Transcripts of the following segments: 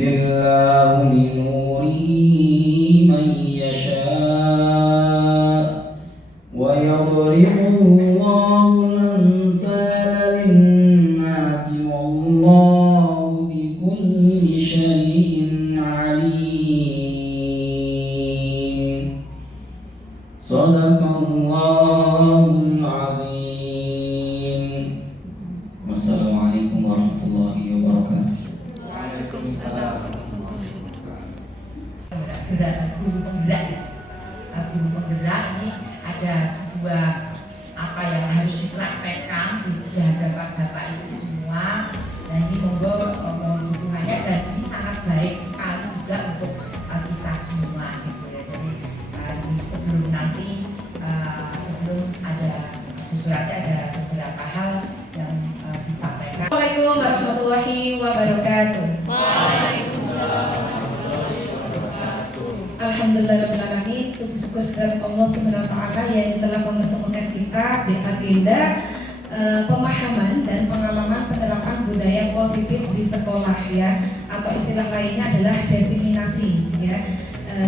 الله لنوره من يشاء ويضرب الله الأمثال للناس والله بكل شيء عليم. صدق الله العظيم. Wassalamualaikum warahmatullahi wabarakatuh. Waalaikumsalam warahmatullahi wabarakatuh. Guru penggerak ini ada sebuah apa yang harus dipraktekkan di hadapan Bapak Ibu semua, dan ini monggo dukungannya, dan ini sangat baik sekali juga untuk kita semua gitu ya. Jadi sebelum nanti sebelum ada suratnya ada beberapa hal yang disampaikan. Assalamualaikum warahmatullahi wabarakatuh. Waalaikumsalam warahmatullahi wabarakatuh. Alhamdulillahirobbilalamin. Puji syukur kepada Allah Subhanahu wa taala yang telah mempertemukan kita di agenda pemahaman dan pengalaman penerapan budaya positif di sekolah ya, atau istilah lainnya adalah diseminasi ya.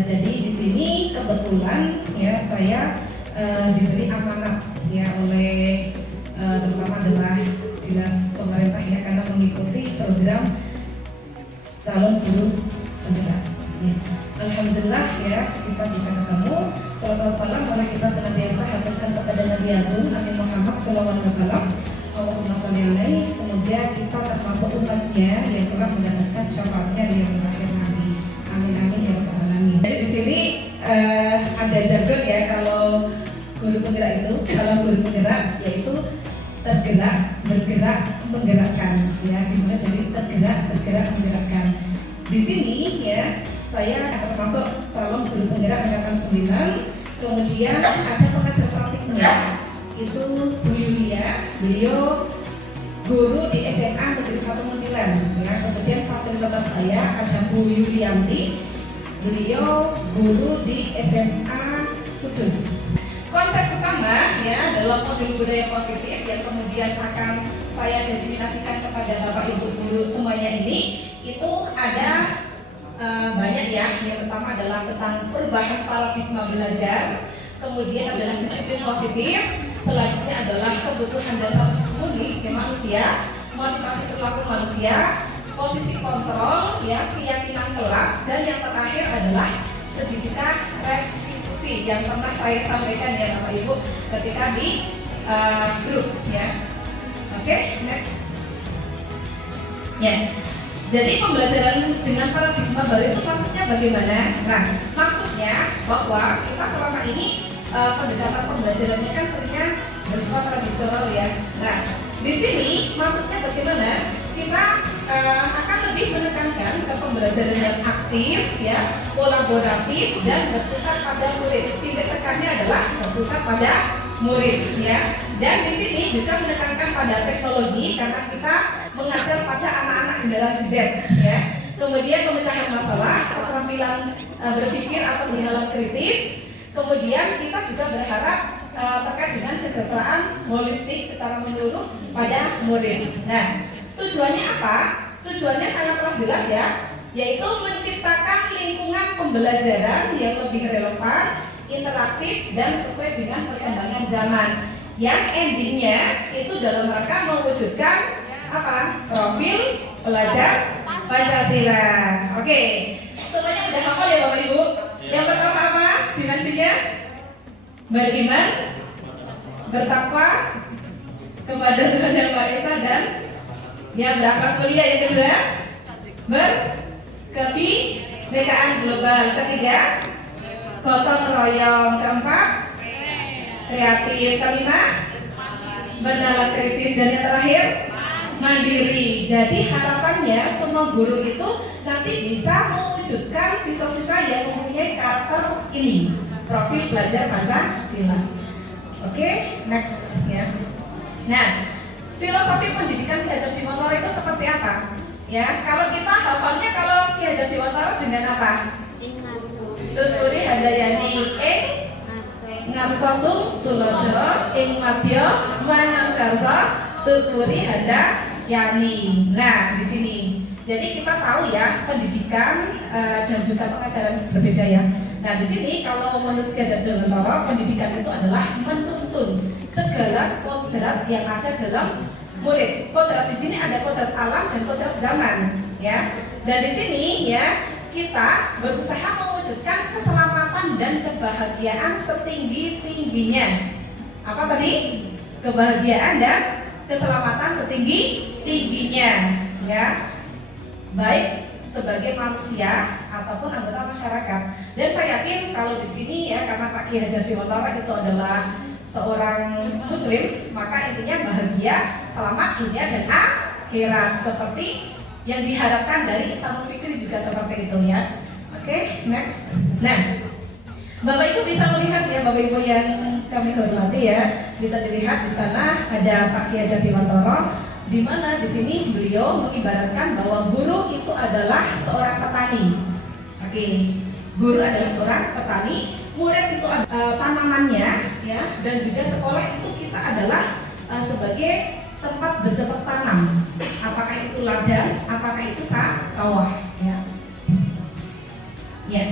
Jadi di sini kebetulan ya saya diberi amanat ya oleh terutama adalah dinas pemerintah ya, karena mengikuti program calon guru penggerak ya. Alhamdulillah ya kita bisa ketemu. Sallallahu alaihi wasallam kita senantiasa haturkan kepada Nabi Agung Nabi Muhammad sallallahu alaihi wasallam. Allahumma sholli alaihi. Semoga kita termasuk umatnya yang telah mendapatkan syafaatnya di yaumil akhir nanti. Amin amin ya rabbal alamin. Jadi di sini ada jargon ya, kalau guru penggerak itu, kalau guru penggerak yaitu tergerak, bergerak, menggerakkan ya, dimulai dari tergerak, bergerak, menggerakkan. Di sini ya saya termasuk calon guru penggerak angkatan 9. Kemudian ada pengajar praktiknya, itu Bu Yulia, beliau guru di SMA Negeri 1 Muntilan ya. Kemudian fasilitator saya ada Bu Yulianti, beliau guru di SMA Kudus. Konsep pertama ya dalam modul budaya positif yang kemudian akan saya diseminasikan kepada Bapak Ibu guru semuanya ini, itu ada banyak ya. Yang pertama adalah tentang perubahan paradigma belajar, kemudian adalah disiplin positif, selanjutnya adalah kebutuhan dasar murni manusia, motivasi perilaku manusia, posisi kontrol ya, keyakinan kelas, dan yang terakhir adalah pendidikan restitusi yang pernah saya sampaikan ya Bapak Ibu ketika di grup ya. Oke, next ya. Jadi pembelajaran dengan paradigma baru itu maksudnya bagaimana? Nah, maksudnya bahwa kita selama ini pendekatan pembelajarannya kan seringnya bersifat tradisional ya. Nah, di sini maksudnya bagaimana? Kita akan lebih menekankan ke pembelajaran yang aktif ya, kolaboratif, dan berpusat pada murid. Titik tekannya adalah berpusat pada murid ya. Dan di sini juga menekankan pada teknologi karena kita mengajar pada anak-anak generasi Z ya. Kemudian pemecahan masalah, keterampilan berpikir atau bernalar kritis. Kemudian kita juga berharap terkait dengan kesejahteraan holistik secara menyeluruh pada murid. Nah, tujuannya apa? Tujuannya sangatlah jelas ya, yaitu menciptakan lingkungan pembelajaran yang lebih relevan, interaktif, dan sesuai dengan perkembangan zaman. Yang endingnya itu dalam rangka mewujudkan apa? Profil pelajar Pancasila. Oke, semuanya udah hafal ya Bapak Ibu? Yang pertama apa? Dimensinya beriman, bertakwa kepada Tuhan Yang Maha Esa, dan ya berangkat kuliah. Yang kedua, berkebinekaan global. Ketiga, gotong royong. Keempat, kreatif. Kelima, bernalar kritis. Dan yang terakhir, mandiri. Jadi harapannya semua guru itu nanti bisa mewujudkan siswa-siswa yang mempunyai karakter ini, profil belajar Pancasila. Oke, next ya. Nah, filosofi pendidikan Ki Hajar Dewantara itu seperti apa? Ya, kalau kita hafalnya, kalau Ki Hajar Dewantara dengan apa? Tuturi Handayani Ngarsosum Tulodo ing madya manungkarsa tuturi Handayani. Nah, di sini Jadi kita tahu ya pendidikan dan juga pengajaran berbeda ya. Nah di sini kalau menurut Ki Hajar Dewantara, pendidikan itu adalah menuntun segala kodrat yang ada dalam murid. Kodrat di sini ada kodrat alam dan kodrat zaman ya. Dan di sini ya kita berusaha mewujudkan keselamatan dan kebahagiaan setinggi-tingginya. Apa tadi? Kebahagiaan dan keselamatan setinggi-tingginya ya. Baik sebagai manusia ataupun anggota masyarakat. Dan saya yakin kalau di sini ya, karena Pak Ki Hajar Dewantara itu adalah seorang muslim, maka intinya bahagia, selamat dunia dan akhirat, seperti yang diharapkan dari Ihsanul Fikri juga seperti itu ya. Oke, next. Nah, Bapak Ibu bisa melihat ya, Bapak Ibu yang kami hormati ya, bisa dilihat di sana ada Pak Ki Hajar Dewantara, di mana di sini beliau mengibaratkan bahwa guru itu adalah seorang petani. Oke, guru adalah seorang petani, murid itu tanamannya ya, dan juga sekolah itu kita adalah sebagai tempat bercocok tanam. Apakah itu ladang, apakah itu sawah ya. Ya.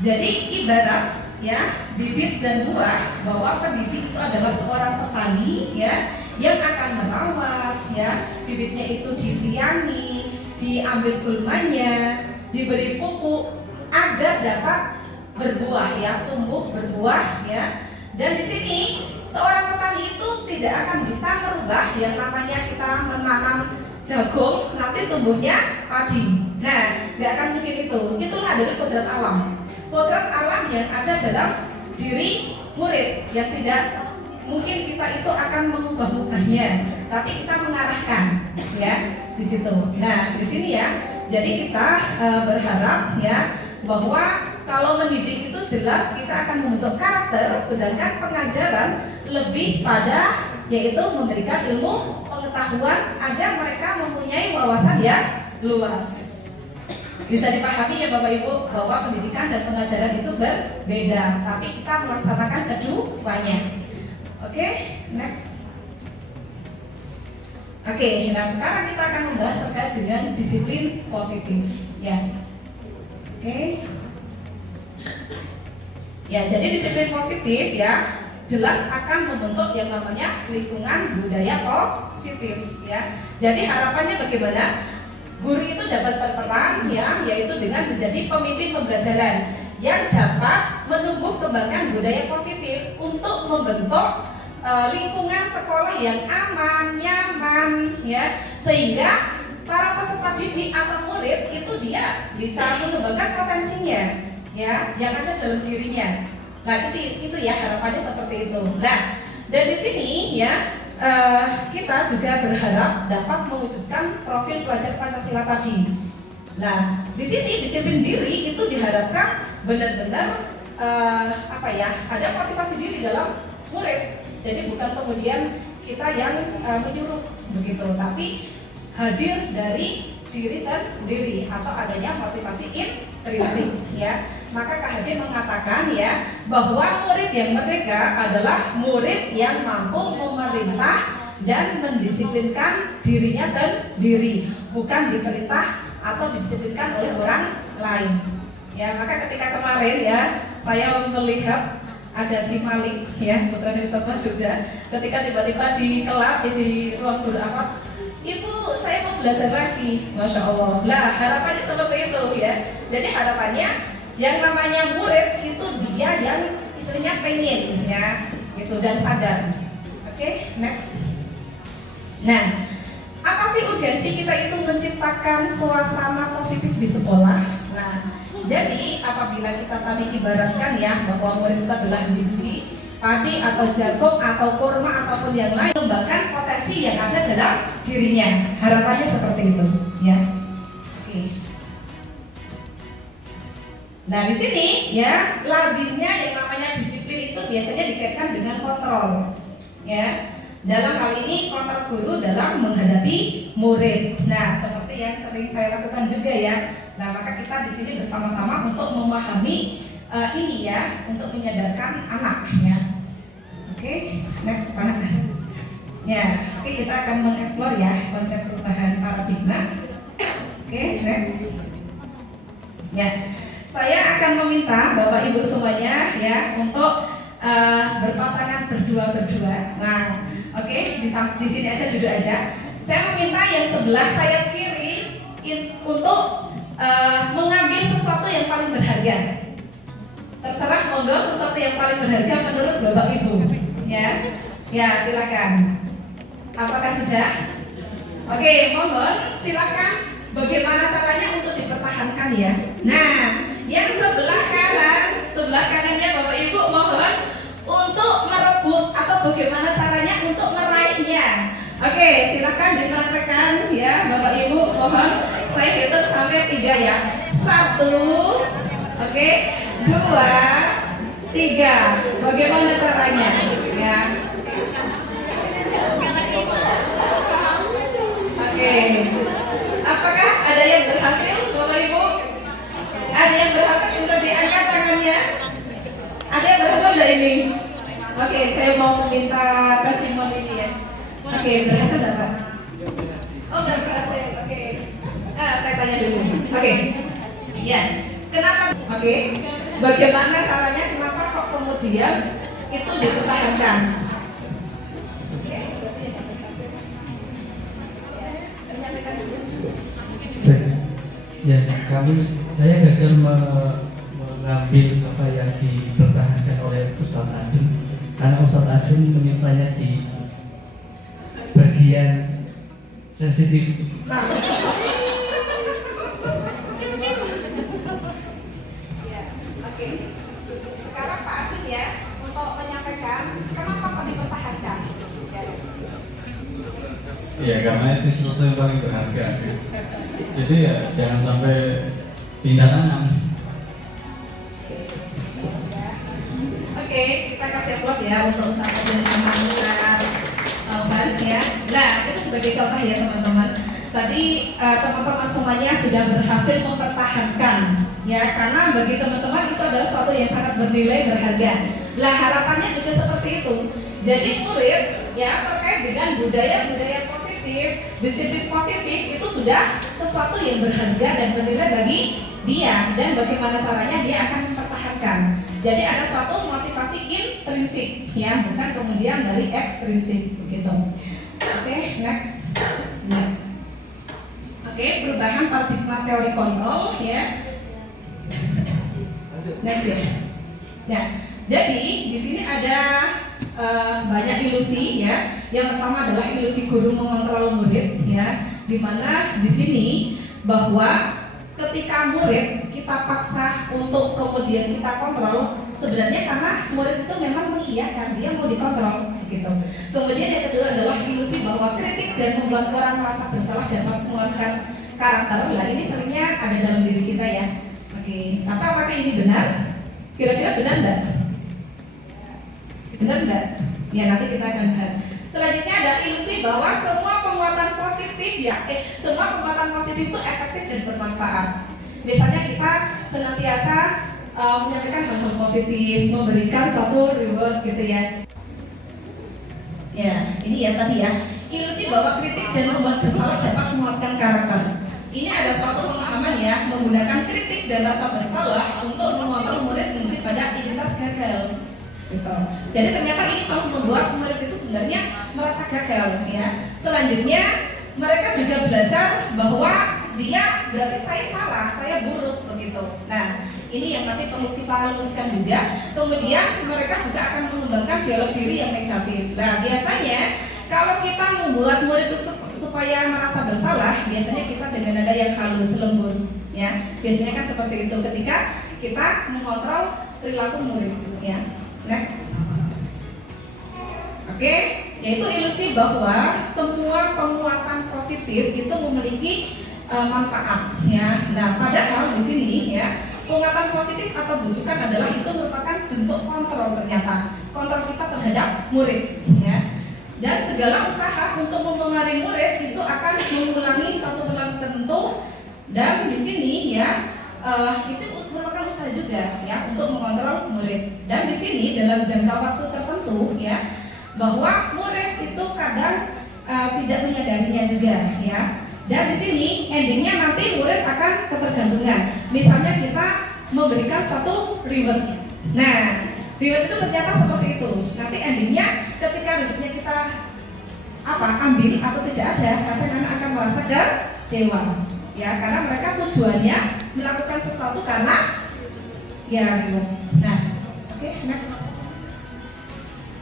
Jadi ibarat ya bibit dan buah, bahwa pendidik itu adalah seorang petani ya, yang akan merawat ya, bibitnya itu disiangi, diambil gulmanya, diberi pupuk agar dapat berbuah ya, tumbuh berbuah ya. Dan di sini seorang petani itu tidak akan bisa merubah yang namanya kita menanam jagung nanti tumbuhnya padi. Nah, nggak akan mungkin itu. Itulah adalah kodrat alam. Kodrat alam yang ada dalam diri murid yang tidak mungkin kita itu akan mengubah-ubahnya, tapi kita mengarahkan ya di situ. Nah, di sini ya. Jadi kita berharap ya bahwa kalau mendidik itu jelas kita akan membentuk karakter, sedangkan pengajaran lebih pada yaitu memberikan ilmu pengetahuan agar mereka mempunyai wawasan yang luas. Bisa dipahami ya Bapak Ibu bahwa pendidikan dan pengajaran itu berbeda, tapi kita melaksanakan keduanya. Oke, next. Oke, nah sekarang kita akan membahas terkait dengan disiplin positif ya. Oke. Ya, jadi disiplin positif ya jelas akan membentuk yang namanya lingkungan budaya positif ya. Jadi harapannya bagaimana? Guru itu dapat berperan ya, yaitu dengan menjadi pemimpin pembelajaran yang dapat menumbuh kembangkan budaya positif untuk membentuk lingkungan sekolah yang aman, nyaman ya, sehingga para peserta didik atau murid itu dia bisa mengembangkan potensinya ya yang ada dalam dirinya. Nah, itu ya harapannya seperti itu. Nah, dan di sini ya kita juga berharap dapat mewujudkan profil pelajar Pancasila tadi. Nah, di sini disiplin diri itu diharapkan benar-benar ada motivasi diri dalam murid. Jadi bukan kemudian kita yang menyuruh begitu, tapi hadir dari diri sendiri atau adanya motivasi intrinsik ya. Maka Kak Hadir mengatakan ya bahwa murid yang merdeka adalah murid yang mampu memerintah dan mendisiplinkan dirinya sendiri, bukan diperintah atau didisiplinkan oleh orang lain. Ya, maka ketika kemarin ya saya melihat ada si Malik ya, putra dari Ustaz juga, ketika tiba-tiba di kelas di ruang guru apa, Ibu, saya mau belajar lagi, Masya Allah. Lah, harapannya seperti itu ya. Jadi harapannya yang namanya murid itu dia yang istilahnya pengen ya, gitu dan sadar. Oke, next. Nah, apa sih urgensi kita itu menciptakan suasana positif di sekolah? Nah, jadi apabila kita tadi ibaratkan ya bahwa murid itu adalah biji padi atau jagung atau kurma ataupun yang lain, mengembangkan potensi yang ada dalam dirinya. Harapannya seperti itu, ya. Oke. Nah di sini ya lazimnya yang namanya disiplin itu biasanya dikaitkan dengan kontrol, ya. Dalam hal ini kontrol guru dalam menghadapi murid. Nah seperti yang sering saya lakukan juga ya. Nah maka kita di sini bersama-sama untuk memahami ini ya, untuk menyadarkan anak ya. Oke, next Pak. Ya, oke kita akan mengeksplor ya konsep perubahan paradigma. Oke, next. Ya, saya akan meminta Bapak Ibu semuanya ya untuk berpasangan berdua. Nah, oke, di sini aja duduk aja. Saya meminta yang sebelah saya kiri untuk mengambil sesuatu yang paling berharga. Terserah monggo sesuatu yang paling berharga menurut Bapak Ibu. Ya, silakan. Apakah sudah? Oke, monggo silakan. Bagaimana caranya untuk dipertahankan ya? Nah, yang sebelah kanannya Bapak Ibu mohon untuk merebut atau bagaimana caranya untuk meraihnya. Oke, silakan dipraktekkan ya Bapak Ibu mohon. Saya hitung sampai 3 ya. 1, oke, 2, 3. Bagaimana caranya? Ya. Oke. Apakah ada yang berhasil, Bapak Ibu? Ada yang berhasil bisa diangkat tangannya? Ada yang berhasil enggak ini? Oke, saya mau meminta testimoni ini ya. Oke, berhasil enggak, Pak? Oh, udah berhasil. Oke. Saya tanya dulu. Oke. Ya. Kenapa? Oke. Bagaimana caranya? Kenapa kok kemudian itu dipertahankan? Ya, saya gagal mengambil apa yang dipertahankan oleh Ustadz Adun, karena Ustadz Adun menyimpannya di bagian sensitif. Oke. Sekarang Pak Adun ya untuk menyampaikan kenapa kok dipertahankan. Ya, karena itu sesuatu yang paling berharga. Jadi ya jangan sampai pindah tangan. Oke, kita kasih aplaus ya untuk Ustaz Adun sama Ustaz Tauban ya. Nah, itu sebagai contoh ya teman-teman. Tadi teman-teman semuanya sudah berhasil mempertahankan ya, karena bagi teman-teman itu adalah sesuatu yang sangat bernilai berharga. Lah harapannya juga seperti itu. Jadi murid ya terkait dengan budaya positif, disiplin positif itu sudah sesuatu yang berharga dan bernilai bagi dia, dan bagaimana caranya dia akan mempertahankan. Jadi ada suatu motivasi intrinsik ya, bukan kemudian dari ekstrinsik begitu. Oke, next. Nah. Oke, perubahan paradigma teori kontrol ya. Next ya. Nah, jadi di sini ada banyak ilusi ya. Yang pertama adalah ilusi guru mengontrol murid ya, dimana di sini bahwa ketika murid kita paksa untuk kemudian kita kontrol, sebenarnya karena murid itu memang mengiyakan dia mau dikontrol gitu. Kemudian yang kedua adalah ilusi bahwa kritik dan membuat orang merasa bersalah dapat menguatkan karakter. Lah ini seringnya ada dalam diri kita ya. Oke, tapi apakah ini benar? Kira-kira benar enggak? Benar enggak? Ya nanti kita akan bahas. Selanjutnya ada ilusi bahwa semua penguatan positif ya, semua penguatan positif itu efektif dan bermanfaat. Biasanya kita senantiasa menyampaikan hal-hal positif, memberikan suatu reward gitu ya. Ya, ini ya tadi ya, ilusi bahwa kritik dan membuat bersalah dapat menguatkan karakter. Ini ada suatu pemahaman ya, menggunakan kritik dan rasa bersalah untuk mengontrol murid menuju pada identitas gagal. Gitu. Jadi ternyata ini kalau membuat murid itu sebenarnya merasa gagal ya. Selanjutnya mereka juga belajar bahwa dia berarti saya salah, saya buruk begitu. Nah, ini yang nanti perlu kita luruskan juga. Kemudian mereka juga akan mengembangkan dialog diri yang negatif. Nah, biasanya kalau kita membuat murid itu supaya merasa bersalah, biasanya kita dengan nada yang halus, lembut ya. Biasanya kan seperti itu ketika kita mengontrol perilaku murid ya. Next. Oke, yaitu ilusi bahwa semua penguatan positif itu memiliki manfaat ya. Nah, padahal di sini ya, penguatan positif atau bujukan adalah itu merupakan bentuk kontrol ternyata. Kontrol kita terhadap murid ya. Dan segala usaha untuk mempengaruhi murid itu akan mengulangi suatu perilaku tertentu, dan di sini ya itu merupakan usaha juga ya untuk mengontrol murid. Dan di sini dalam jangka waktu tertentu ya, bahwa murid itu kadang tidak menyadarinya juga ya. Dan di sini endingnya nanti murid akan ketergantungan. Misalnya kita memberikan suatu reward. Nah, reward itu ternyata seperti itu. Nanti endingnya ketika rewardnya kita ambil atau tidak ada, kadang anak akan merasa kecewa. Ya, karena mereka tujuannya melakukan sesuatu karena ya reward. Nah, oke, next.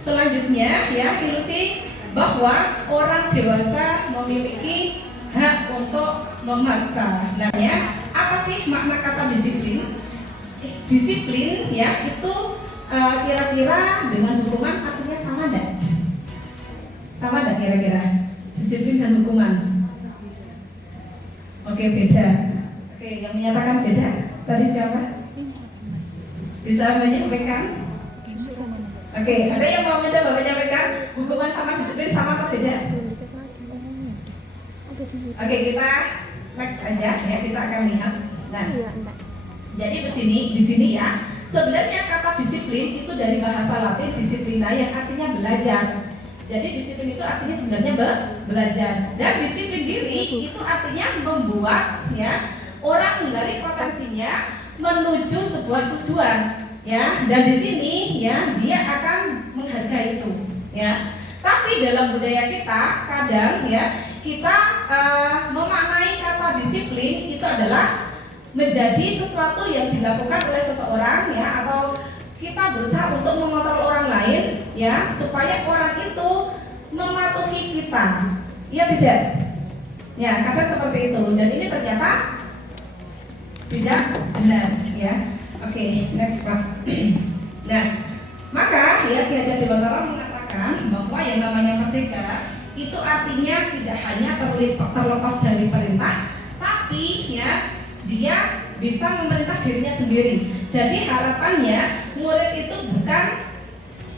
Selanjutnya ya, ilusi bahwa orang dewasa memiliki hak untuk memaksa. Nah, ya, apa sih makna kata disiplin? Disiplin ya itu kira-kira dengan hukuman artinya sama enggak? Sama enggak kira-kira? Disiplin dan hukuman. Oke, beda. Oke, yang menyatakan beda tadi siapa? Bisa menyampaikan? Oke, ada yang mau mencoba menyampaikan hukuman sama disiplin sama atau beda? Oke, kita next aja ya, kita akan lihat. Nah, jadi di sini ya, sebenarnya kata disiplin itu dari bahasa Latin disiplina yang artinya belajar. Jadi disiplin itu artinya sebenarnya belajar. Dan disiplin diri itu artinya membuat ya orang menggali potensinya menuju sebuah tujuan. Ya, dan di sini ya dia akan menghargai itu ya. Tapi dalam budaya kita kadang ya kita memaknai kata disiplin itu adalah menjadi sesuatu yang dilakukan oleh seseorang ya, atau kita berusaha untuk mengontrol orang lain ya supaya orang itu mematuhi kita. Iya tidak? Ya, kadang seperti itu, dan ini ternyata tidak benar ya. Oke, next Pak. Nah, maka ya Ki Hajar Dewantara mengatakan bahwa yang namanya merdeka itu artinya tidak hanya terlepas dari perintah, tapi ya dia bisa memerintah dirinya sendiri. Jadi harapannya murid itu bukan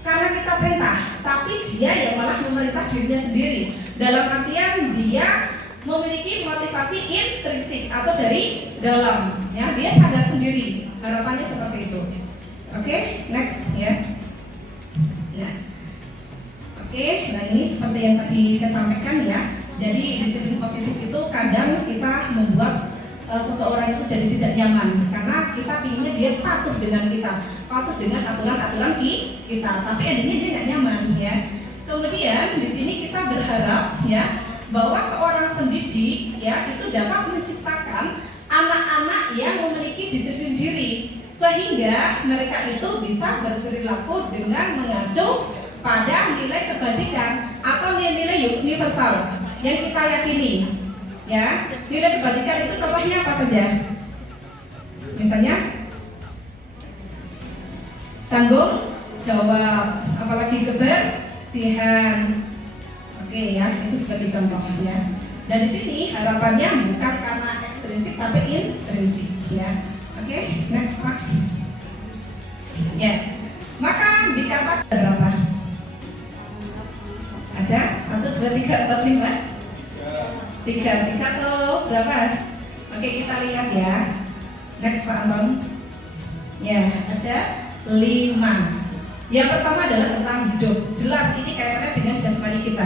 karena kita perintah, tapi dia yang malah memerintah dirinya sendiri. Dalam artian dia memiliki motivasi intrinsik atau dari dalam, ya dia sadar sendiri. Harapannya seperti itu. Oke, next ya. Nah, oke, nah ini seperti yang tadi saya sampaikan ya. Jadi disiplin positif itu kadang kita membuat seseorang itu jadi tidak nyaman karena kita pinginnya dia patuh dengan kita, patuh dengan aturan-aturan kita. Tapi endingnya dia tidak nyaman ya. Kemudian di sini kita berharap ya bahwa seorang pendidik ya itu dapat menciptakan anak-anak yang memiliki disiplin diri sehingga mereka itu bisa berperilaku dengan mengacu pada nilai kebajikan atau nilai-nilai universal yang kita yakini. Ya, nilai kebajikan itu contohnya apa saja? Misalnya tanggung jawab, apalagi kebersihan. Oke ya, itu sebagai contoh ya. Dan di sini harapannya bukan karena ekstrinsik tapi intrinsik ya. Oke, next Pak. Ya, maka dikatakan berapa? Ada 1, 2, 3, 4, 5. Tiga atau berapa? Oke, kita lihat ya. Next Pak Anton. Ya, ada 5. Yang pertama adalah tentang hidup. Jelas ini kaitannya dengan jasmani kita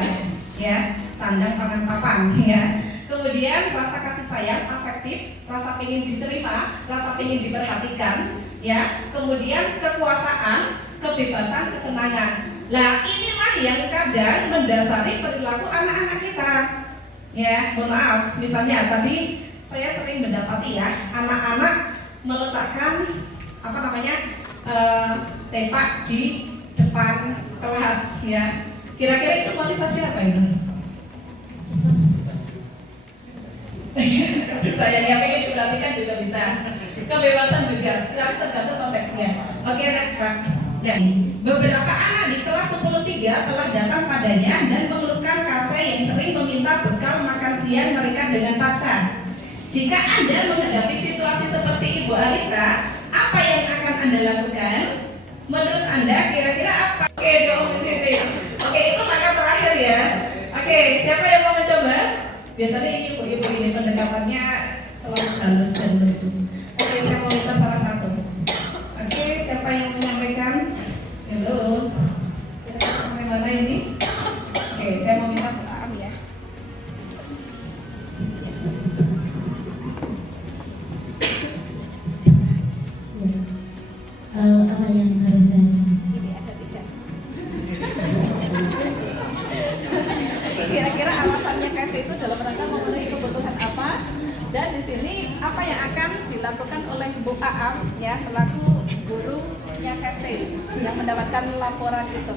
ya. Sandang pangan papan ya. Kemudian rasa kasih sayang, afektif, rasa ingin diterima, rasa ingin diperhatikan ya. Kemudian kekuasaan, kebebasan, kesenangan. Nah, inilah yang kadang mendasari perilaku anak-anak kita. Ya, mohon maaf, misalnya tadi saya sering mendapati ya anak-anak meletakkan tepak di depan kelas ya. Kira-kira itu motivasi apa itu? Kasih sayang yang pengen diperhatikan juga bisa. Kebebasan juga, tergantung konteksnya. Oke, next Pak. Ya, beberapa anak di kelas 10-3 telah datang padanya dan mengeluhkan Kase yang sering meminta bekal makan siang mereka dengan paksa. Jika Anda menghadapi situasi seperti Ibu Alita, apa yang akan Anda lakukan? Menurut Anda kira-kira apa? Oke, dong di sini. Oke, itu langkah terakhir ya. Oke, siapa yang mau mencoba? Biasanya ini ibu-ibu ini pendekatannya selalu halus dan begitu. Oke, saya mau minta salah satu. Oke, siapa yang menyampaikan? Halo. Kira-kira sampai mana ini? Oke, saya mau minta pertanyaan ya. Aam ya selaku gurunya Kese yang mendapatkan laporan itu.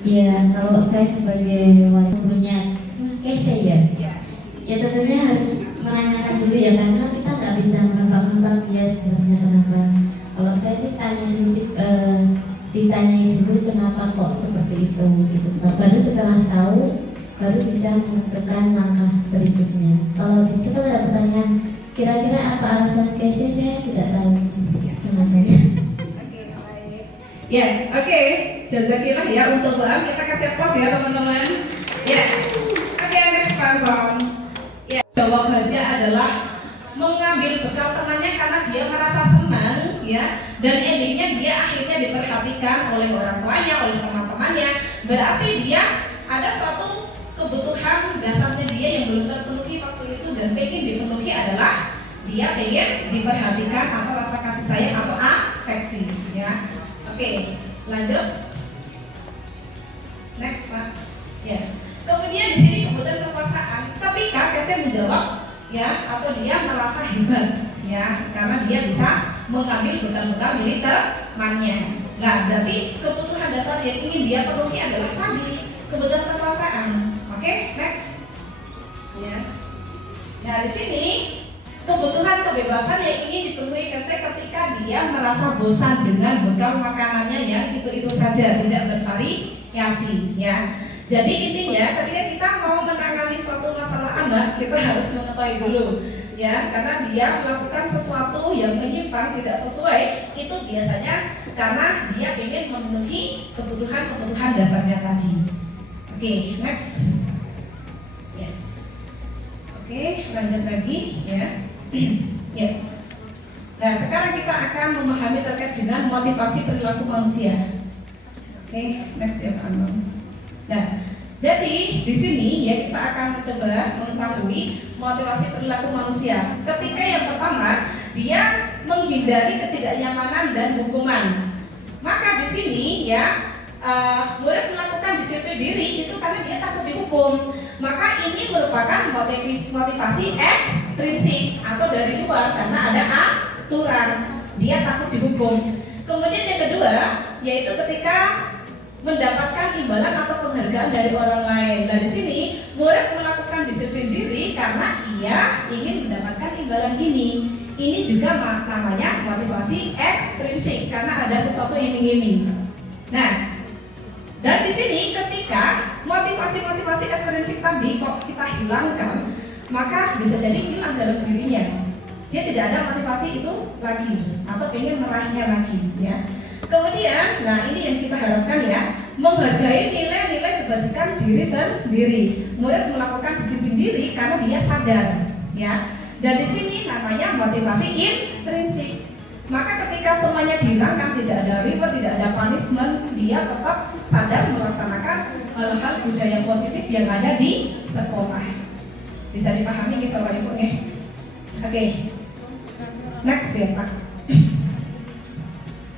Ya, kalau saya sebagai gurunya Kese ya, Ya. ya tentunya harus menanyakan dulu ya, karena kita nggak bisa menebak-nebak dia sebenarnya kenapa. Kalau saya sih tanya dulu, ditanyai dulu kenapa kok seperti itu gitu. Baru setelah tahu baru bisa menentukan langkah berikutnya. Kalau di situ ada pertanyaan kira-kira apa alasan Kese, saya tidak tahu kenapanya. Oke, baik. Ya, oke. Jazakillah ya untuk Baam, kita kasih aplaus ya teman-teman. Ya. Oke, next platform. Ya, jawabannya adalah mengambil bekal temannya karena dia merasa senang ya, dan endingnya dia akhirnya diperhatikan oleh orang tuanya, oleh teman-temannya. Berarti dia ada suatu kebutuhan dasarnya dia yang belum terpenuhi waktu itu dan pengen dipenuhi adalah dia pengen diperhatikan atau rasa kasih sayang atau afeksi ya. Oke, lanjut. Next Pak. Ya. Kemudian di sini kebutuhan kekuasaan. Ketika Kese menjawab ya, atau dia merasa hebat ya, karena dia bisa mengambil bekal-bekal milik temannya. Nah, berarti kebutuhan dasar yang ingin dia penuhi adalah tadi kebutuhan kekuasaan. Oke, next. Ya. Nah, di sini kebutuhan kebebasan yang ingin dipenuhi Kese ketika dia merasa bosan dengan bekal makanannya yang itu-itu saja, tidak bervariasi ya. Jadi intinya ketika kita mau menangani suatu masalah anak, kita harus mengetahui dulu ya, karena dia melakukan sesuatu yang menyimpang tidak sesuai, itu biasanya karena dia ingin memenuhi kebutuhan dasarnya tadi. Oke, next. Ya. Oke, lanjut lagi ya. Ya. Nah, sekarang kita akan memahami terkait dengan motivasi perilaku manusia. Oke, next ya Pak Anwar. Nah, jadi di sini ya kita akan mencoba mengetahui motivasi perilaku manusia. Ketika yang pertama dia menghindari ketidaknyamanan dan hukuman. Maka di sini ya murid melakukan disiplin diri itu karena dia takut dihukum. Maka ini merupakan motivasi ekstrinsik atau dari luar karena ada aturan. Dia takut dihukum. Kemudian yang kedua yaitu ketika mendapatkan imbalan atau penghargaan dari orang lain. Nah, di sini murid melakukan disiplin diri karena ia ingin mendapatkan imbalan ini. Ini juga namanya motivasi ekstrinsik karena ada sesuatu yang ingin. Nah, dan di sini ketika motivasi ekstrinsik tadi kok kita hilangkan, maka bisa jadi hilang dalam dirinya. Dia tidak ada motivasi itu lagi atau ingin meraihnya lagi, ya. Kemudian, nah ini yang kita harapkan ya, menghargai nilai-nilai kebajikan diri sendiri. Murid melakukan disiplin diri karena dia sadar, ya. Dan di sini namanya motivasi intrinsik. Maka ketika semuanya dihilangkan, tidak ada reward, tidak ada punishment, dia tetap sadar melaksanakan hal-hal budaya positif yang ada di sekolah. Bisa dipahami gitu Pak Ibu ya? Oke. Next ya Pak.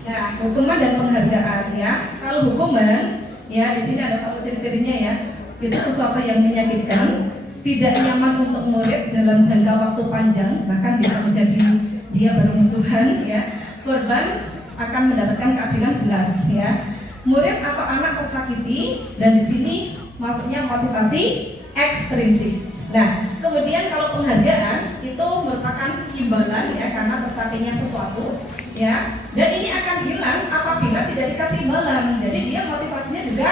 Nah, hukuman dan penghargaan ya. Kalau hukuman ya di sini ada satu ciri-cirinya ya. Itu sesuatu yang menyakitkan, tidak nyaman untuk murid dalam jangka waktu panjang, bahkan bisa menjadi dia bermusuhan ya. Korban akan mendapatkan keadilan jelas ya. Murid atau anak tersakiti dan di sini maksudnya motivasi ekstrinsik. Nah, kemudian kalau penghargaan itu merupakan imbalan ya karena tercapainya sesuatu ya, dan ini akan hilang apabila tidak dikasih imbalan. Jadi dia motivasinya juga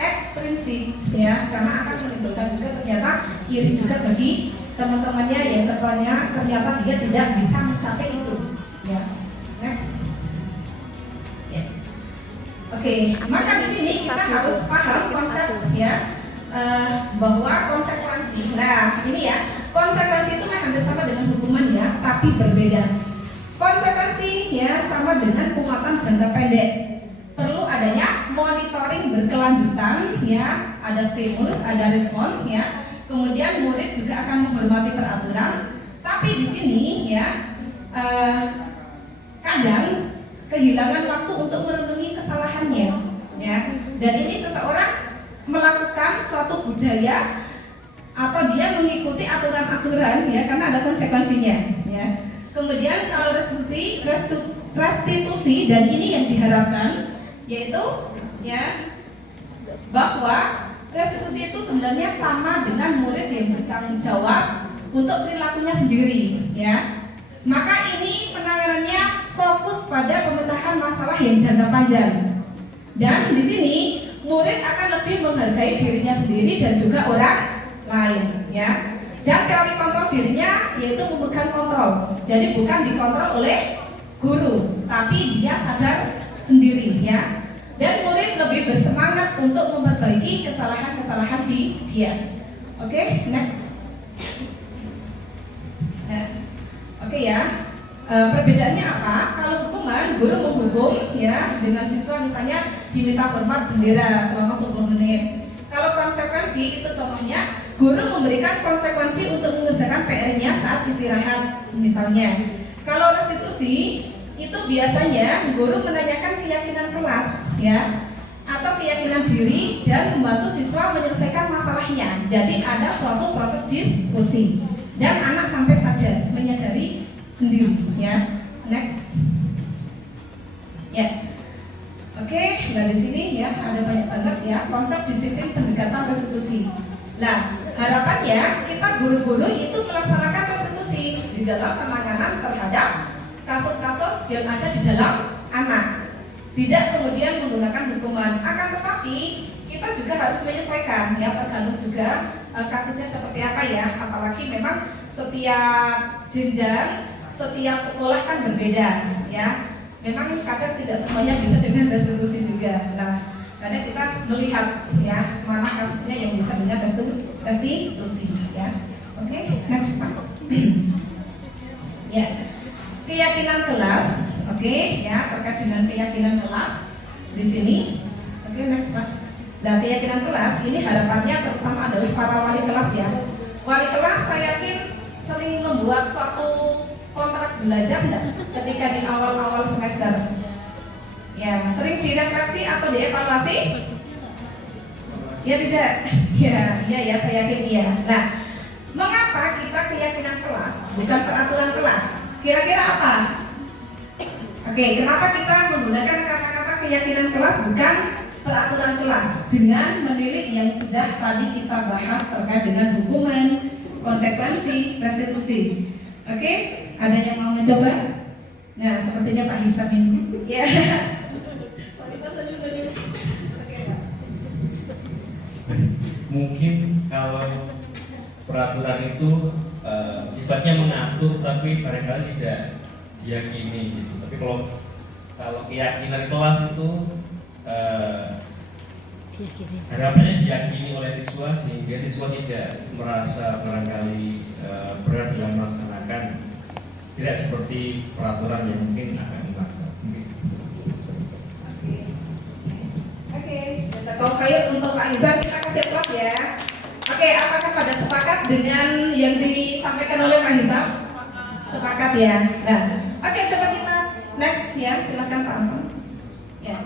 ekstrinsik ya, karena akan menimbulkan juga ternyata iri juga bagi teman-temannya yang ternyata dia tidak bisa mencapai itu ya. Next ya. Oke, maka di sini kita harus paham konsep ya, bahwa konsekuensi. Nah ini ya, konsekuensi itu hampir sama dengan hukuman ya, tapi berbeda. Konsekuensi ya sama dengan penguatan jangka pendek. Perlu adanya monitoring berkelanjutan ya, ada stimulus, ada respon ya. Kemudian murid juga akan menghormati peraturan. Tapi di sini ya kadang kehilangan waktu untuk merenungi kesalahannya ya. Dan ini seseorang melakukan suatu budaya atau dia mengikuti aturan-aturan ya karena ada konsekuensinya ya. Kemudian kalau restitusi dan ini yang diharapkan yaitu ya bahwa restitusi itu sebenarnya sama dengan murid yang bertanggung jawab untuk perilakunya sendiri ya. Maka ini penanganannya fokus pada pemecahan masalah yang jangka panjang. Dan di sini murid akan lebih menghargai dirinya sendiri dan juga orang lain ya. Dan teori kontrol dirinya yaitu memegang kontrol. Jadi bukan dikontrol oleh guru, tapi dia sadar sendiri ya. Dan murid lebih bersemangat untuk memperbaiki kesalahan-kesalahan di dia. Oke, next. Oke ya. Perbedaannya apa? Kalau hukuman, guru menghukum ya dengan siswa misalnya diminta hormat bendera selama 10 menit. Kalau konsekuensi itu contohnya guru memberikan konsekuensi untuk mengerjakan PR-nya saat istirahat misalnya. Kalau restitusi itu biasanya guru menanyakan keyakinan kelas ya atau keyakinan diri dan membantu siswa menyelesaikan masalahnya. Jadi ada suatu proses diskusi dan anak sampai sadar menyadari sendiri ya. Next. Ya. Oke, nah di sini ya ada banyak banget ya konsep disiplin pendekatan restitusi. Nah, harapannya kita guru-guru itu melaksanakan restitusi di dalam penanganan terhadap kasus-kasus yang ada di dalam anak. Tidak kemudian menggunakan hukuman. Akan tetapi kita juga harus menyesuaikan ya tergantung juga kasusnya seperti apa ya. Apalagi memang setiap jenjang, setiap sekolah kan berbeda ya. Memang kadang tidak semuanya bisa dengan restitusi juga. Nah, karena kita melihat ya mana kasusnya yang bisa dengan restitusi ya. Oke, next Pak. Ya, keyakinan kelas. Oke, ya terkait dengan keyakinan kelas di sini. Oke, next Pak. Nah, keyakinan kelas ini harapannya terutama adalah para wali kelas ya. Wali kelas saya yakin sering membuat suatu kontrak belajar enggak ketika di awal-awal semester? Ya, sering direfleksi atau dievaluasi? Ya tidak. Ya, saya yakin iya. Nah, mengapa kita keyakinan kelas bukan peraturan kelas? Kira-kira apa? Oke, kenapa kita menggunakan kata-kata keyakinan kelas bukan peraturan kelas dengan menilik yang sudah tadi kita bahas terkait dengan hukuman, konsekuensi, restitusi. Oke, ada yang mau mencoba? Nah, sepertinya Pak Hisam ini. Ya. Pak Hisam senyum-senyum. Oke, Pak. Mungkin kalau peraturan itu sifatnya mengatur, tapi barangkali tidak diyakini gitu. Tapi kalau keyakinan kelas itu harapannya diyakini oleh siswa sehingga siswa tidak merasa barangkali berat dalam melaksanakan, tidak seperti peraturan yang mungkin akan dipaksa. Oke, kalau kayak untuk Pak Izam kita kasih aplaus ya. Oke, apakah pada sepakat dengan yang disampaikan oleh Pak Izam? Sepakat ya. Nah, oke, coba kita next ya, silakan Pak Ampun. Ya.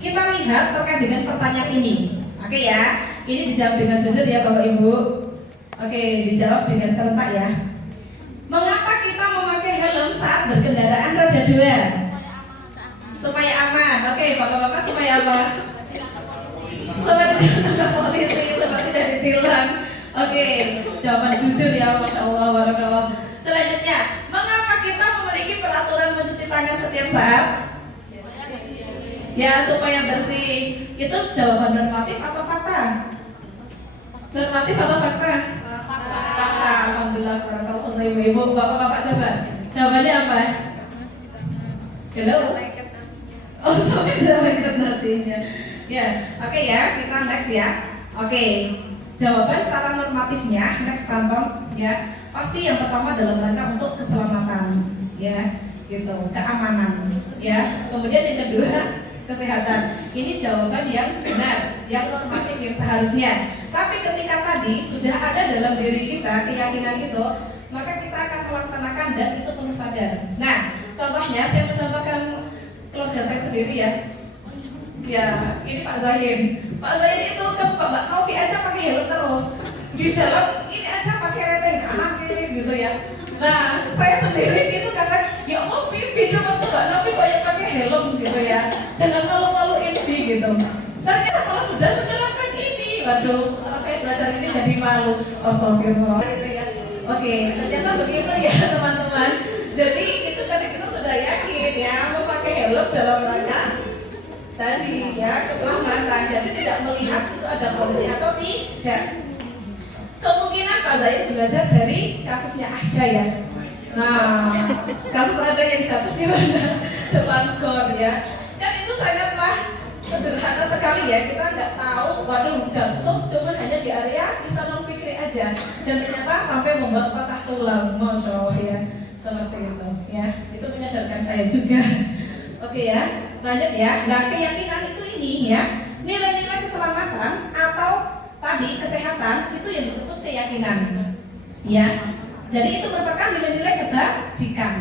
Kita lihat terkait dengan pertanyaan ini. Oke ya, ini dijawab dengan jujur ya Bapak Ibu. Oke, dijawab dengan serentak ya. Mengapa kita memakai helm saat berkendaraan roda 2? Supaya aman. Oke, Bapak-bapak supaya apa? Supaya tidak polisi, supaya tidak ditilang. Oke, jawaban jujur ya, Masya Allah, barakallah. Selanjutnya, mengapa kita memiliki peraturan mencuci tangan setiap saat? Ya, supaya bersih. Itu jawaban normatif atau fakta? Normatif atau fakta? Fakta. Alhamdulillah, barakallah ibu-ibu. Bapak-bapak coba. Jawabannya apa? Hello? Oh, sampai dalam nasinya. Ya, oke ya, kita next ya. Oke, jawaban secara normatifnya next kantong ya. Pasti yang pertama dalam rangka untuk keselamatan, ya, gitu, keamanan, ya. Kemudian yang kedua kesehatan. Ini jawaban yang benar, yang normatif yang seharusnya. Tapi ketika tadi sudah ada dalam diri kita keyakinan itu, maka kita akan melaksanakan dan itu perlu sadar. Nah, contohnya saya mencontohkan keluarga saya sendiri ya. Ya, ini Pak Zahim. Pak Zahim itu ke Mbak Novi aja pakai helm terus. Di dalam ini aja pakai reteng kanan kiri gitu ya. Nah, saya sendiri itu karena ya Allah Bibi coba tuh Mbak Novi kok yang pakai helm gitu ya. Jangan malu-maluin Bi gitu. Ternyata malah sudah menerapkan ini. Waduh, kalau saya belajar ini jadi malu. Astagfirullah gitu ya. Oke, ternyata begitu ya teman-teman. Jadi itu tadi kita sudah yakin ya memakai helm dalam rangka tadi ya keselamatan. Jadi tidak melihat itu ada polisi atau tidak. Kemungkinan Pak Zaid belajar dari kasusnya Ahja ya. Nah, kasus ada yang jatuh di mana depan gor ya. Dan itu sangatlah sederhana sekali ya. Kita nggak tahu, waduh jatuh cuma hanya di area bisa non-fikri aja. Dan ternyata sampai membuat patah tulang, masya Allah ya. Seperti itu ya. Itu menyadarkan saya juga. Oke ya, lanjut ya. Nah keyakinan itu ini ya, nilai-nilai keselamatan atau tadi kesehatan itu yang disebut keyakinan ya. Jadi itu merupakan nilai-nilai kebajikan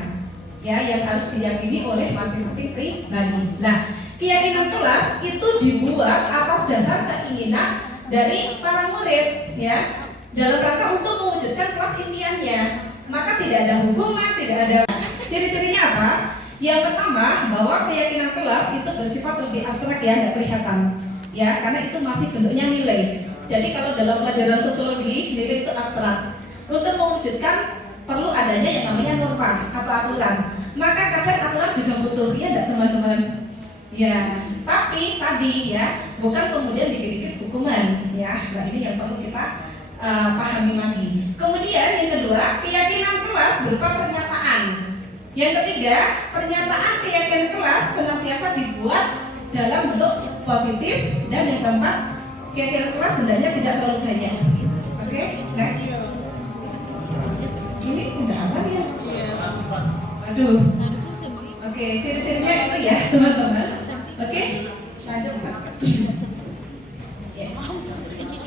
ya yang harus diyakini oleh masing-masing pribadi. Nah keyakinan kelas itu dibuat atas dasar keinginan dari para murid ya dalam rangka untuk mewujudkan kelas impiannya. Maka tidak ada hukuman, tidak ada ciri-cirinya apa? Yang pertama bahwa keyakinan kelas itu bersifat lebih abstrak ya, nggak kelihatan ya, karena itu masih bentuknya nilai. Jadi kalau dalam pelajaran sosiologi nilai itu abstrak. Untuk mewujudkan perlu adanya yang namanya norma atau aturan. Maka kadang aturan juga butuh ya, enggak teman-teman? Ya, tapi tadi ya bukan kemudian dikit-dikit hukuman ya. Nah ini yang perlu kita pahami lagi. Kemudian yang kedua, keyakinan kelas berupa pernyataan. Yang ketiga, pernyataan keyakinan kelas senantiasa dibuat dalam bentuk positif. Dan yang keempat, keyakinan kelas hendaknya tidak terlalu banyak. Oke, next. Ini udah apa ya? Aduh. Oke, ciri-cirinya itu ya teman-teman. Oke, lanjut Pak.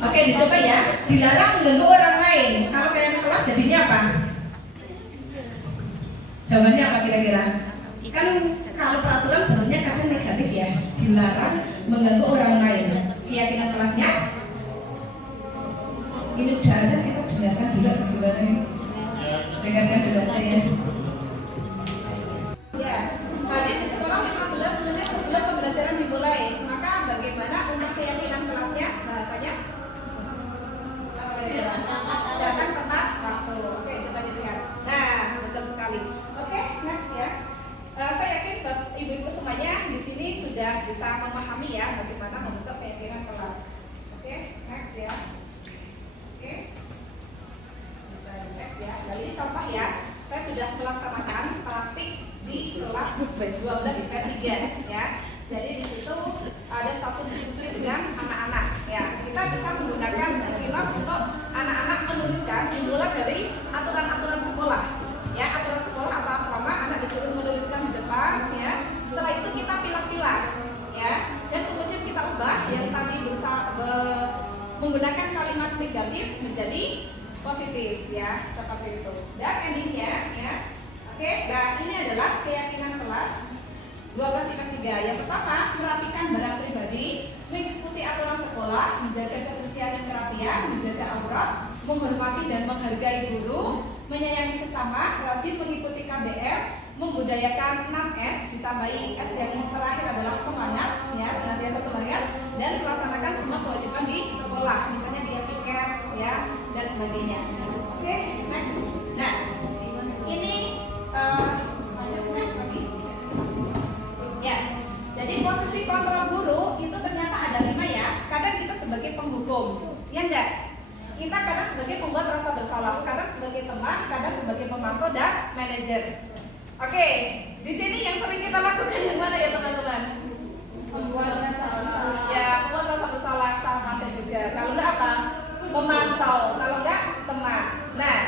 Oke, dicoba ya. Dilarang mengganggu orang lain. Kalau keyakinan kelas jadinya apa? Jawabannya apa kira-kira? Kan kalau peraturan bentuknya kadang negatif ya. Dilarang mengganggu orang lain. Keyakinan kelasnya ini udah ada, kita dengarkan dulu keduanya. Dengarkan dulu ya. Ya, hadir di sekolah 15 menit sebelum pembelajaran dimulai. Maka bagaimana untuk keyakinan kelasnya? Bahasanya apa kira-kira? Datang tepat waktu. Oke, coba dilihat. Nah, betul sekali. Oke, next ya. Saya yakin ibu-ibu semuanya di sini sudah bisa memahami ya bagaimana membentuk keyakinan kelas. Oke, next ya. Oke, bisa next ya. Jadi contoh ya, saya sudah melaksanakan praktik di kelas 12 IPS 3 ya. Jadi di situ ada satu diskusi dengan anak-anak ya. Kita bisa menggunakan sticky note untuk anak-anak menuliskan dimulai dari aturan-aturan sekolah. Ya, aturan sekolah atau asrama anak disuruh menuliskan di depan ya. Setelah itu kita pilah-pilah ya. Dan kemudian kita ubah yang tadi berusaha menggunakan kalimat negatif menjadi positif ya, seperti itu. Dan endingnya ya. Oke, nah ini adalah keyakinan kelas 12 IPS 3. Yang pertama, merapikan barang pribadi, mengikuti aturan sekolah, menjaga kebersihan dan kerapian, menjaga aurat, menghormati dan menghargai guru, menyayangi sesama, rajin mengikuti KBM, membudayakan 6S, ditambahi S yang terakhir adalah semangat, ya, senantiasa semangat, dan melaksanakan semua kewajiban di sekolah, misalnya dia tiket, ya, dan sebagainya. Oke, next. Nah, ini ya, jadi posisi kontrol guru itu ternyata ada 5 ya. Kadang kita sebagai penghukum, ya enggak? Kita kadang sebagai pembuat rasa bersalah, kadang sebagai teman, kadang sebagai pemantau dan manajer. Oke, di sini yang sering kita lakukan yang mana ya teman-teman? Pembuat rasa bersalah. Ya, pembuat rasa bersalah sama saya juga. Kalau enggak apa? Pemantau. Kalau enggak teman. Nah,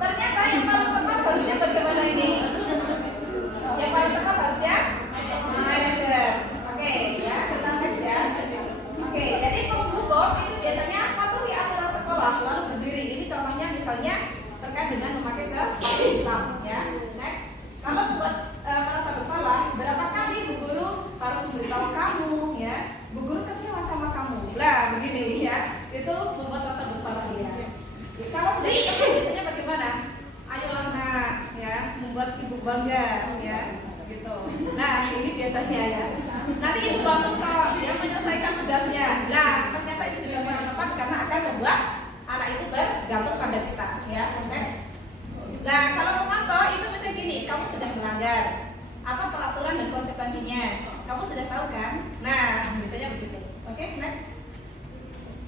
ternyata yang paling tepat harusnya bagaimana ini? Yang paling tepat harusnya manajer. Oke, ya, kita next ya. Oke, jadi penghukum itu biasanya patuhi aturan sekolah lalu berdiri. Ini contohnya misalnya terkait dengan memakai seragam hitam ya. Next. Kalau buat biasanya ya. Nanti ibu bantu kok yang menyelesaikan tugasnya. Nah, ternyata itu juga kurang tepat karena akan membuat anak itu bergantung pada kita ya. Next. Nah, kalau memantau itu misalnya gini, kamu sudah melanggar apa peraturan dan konsekuensinya, kamu sudah tahu kan? Nah, misalnya begitu. Oke, next.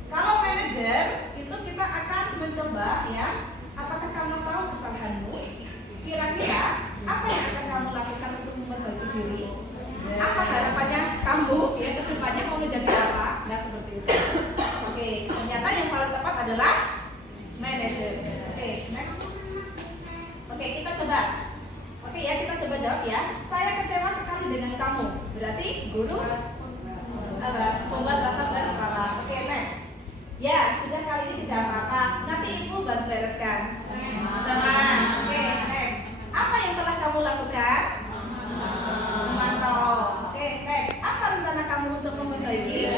Kalau manajer itu kita akan mencoba ya, apakah kamu tahu kesalahanmu? Kira-kira apa yang akan kamu lakukan untuk memperbaiki diri? Apa harapannya kamu ya kedepannya mau menjadi apa? Nah seperti itu. Oke, ternyata yang paling tepat adalah manajer. Oke, next. Oke, kita coba. Oke ya, kita coba jawab ya. Saya kecewa sekali dengan kamu. Berarti guru membuat rasa bersalah. Oke, next. Ya, sudah kali ini tidak apa-apa. Nanti ibu bantu bereskan. Tenang. Oke, next. Apa yang telah kamu lakukan? Memantau. Oke, next. Apa rencana kamu untuk memperbaiki?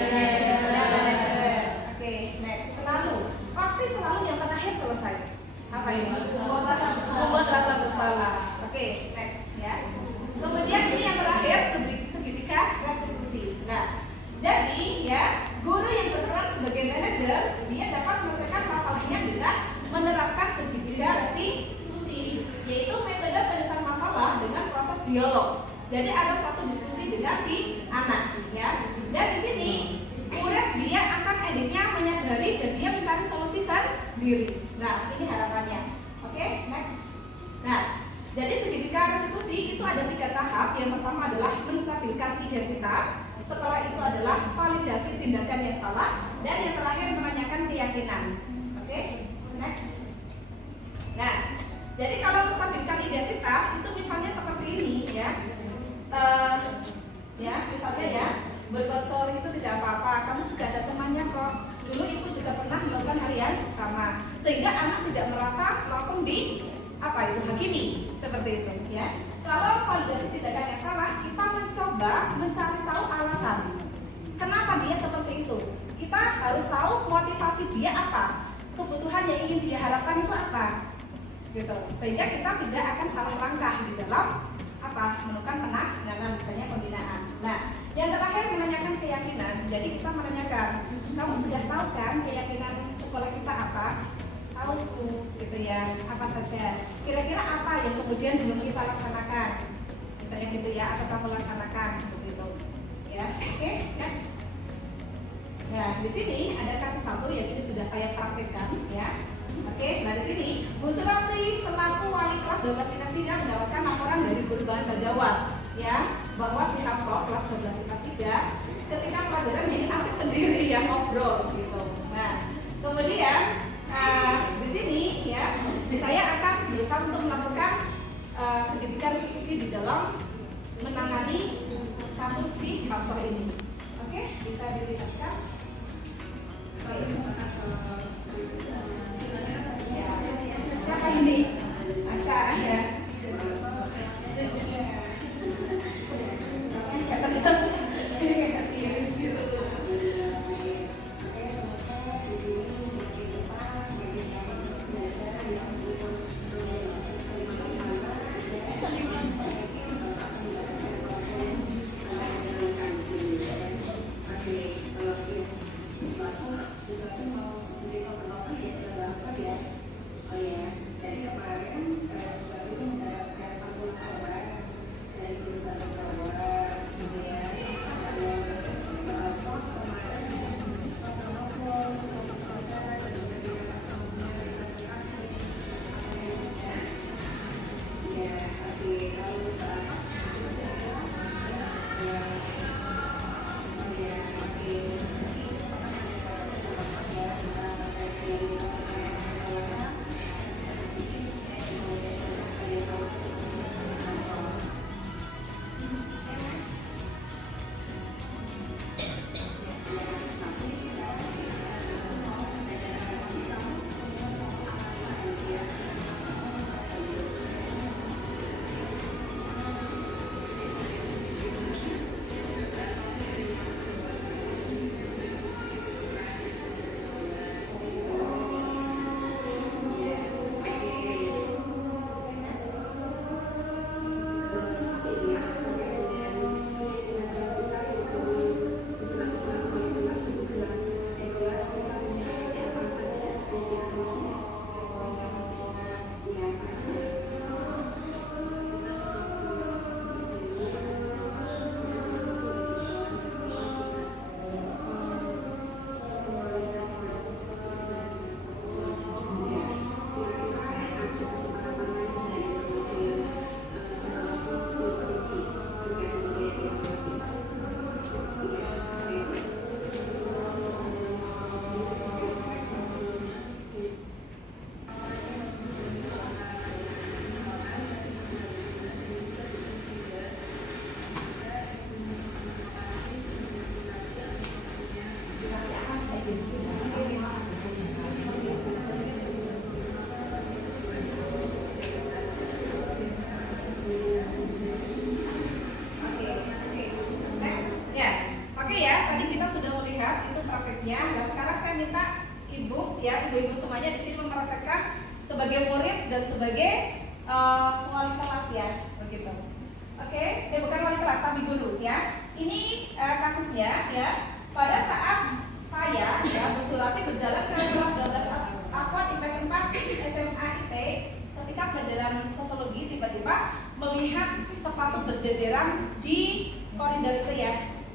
Oke, next. Selalu. Pasti selalu yang terakhir selesai. Apa ini? Membuat rasa bersalah. Oke, next ya. Kemudian ini yang terakhir segitiga restitusi. Nah, jadi ya guru yang berperan sebagai manajer dia dapat menyelesaikan masalahnya dengan menerapkan segitiga restitusi, yaitu metode penyelesaian masalah dengan proses dialog. Jadi ada suatu diskusi dengan si anak ya. Dan di sini murid dia akan endingnya menyadari dan dia mencari solusi sendiri. Nah, ini harapannya. Oke, next. Nah, jadi segitiga restitusi itu ada 3 tahap. Yang pertama adalah menstabilkan identitas. Setelah itu adalah validasi tindakan yang salah. Dan yang terakhir menanyakan keyakinan. Oke, next. Nah, jadi kalau menstabilkan identitas itu misalnya seperti ini ya. Ya, misalnya ya, berbuat sorry itu tidak apa-apa. Kamu juga ada temannya kok. Dulu ibu juga pernah melakukan hal yang sama. Sehingga anak tidak merasa langsung hakimi seperti itu ya. Kalau validasi tindakan yang salah, kita mencoba mencari tahu alasan kenapa dia seperti itu. Kita harus tahu motivasi dia apa, kebutuhan yang ingin dia harapkan itu apa, gitu. Sehingga kita tidak akan salah langkah di dalam melakukan penanganan misalnya pembinaan. Nah, yang terakhir menanyakan keyakinan. Jadi kita menanyakan, kamu sudah tahu kan keyakinan sekolah kita apa? Tahu gitu ya, apa saja. Kira-kira apa yang kemudian belum kita laksanakan? Misalnya gitu ya, atau kamu laksanakan gitu. Ya, oke, next. Nah, di sini ada kasus satu yang ini sudah saya praktekkan ya. Oke, nah di sini Bu Surati selaku wali kelas 12 IPS 3 mendapatkan laporan dari guru bahasa Jawa ya, bahwa si Hafsah kelas 12 IPS 3 ketika pelajaran ini asik sendiri ya ngobrol gitu. Nah, kemudian di sini ya, saya akan berusaha untuk melakukan segitiga restitusi di dalam menangani kasus si Hafsah ini. Oke, bisa dilihatkan. Ya. Siapa ini? Aca ya. ya. Nah sekarang saya minta ibu ya, ibu-ibu semuanya di sini mempraktekkan sebagai murid dan sebagai wali kelas ya, begitu. Oke, bukan wali kelas tapi guru ya. Ini kasusnya ya. Pada saat saya ya Bu Surati berjalan ke kelas 12 Akwat IPS 4 SMA IT, ketika pelajaran sosiologi tiba-tiba melihat sepatu berjejeran di koridor itu ya,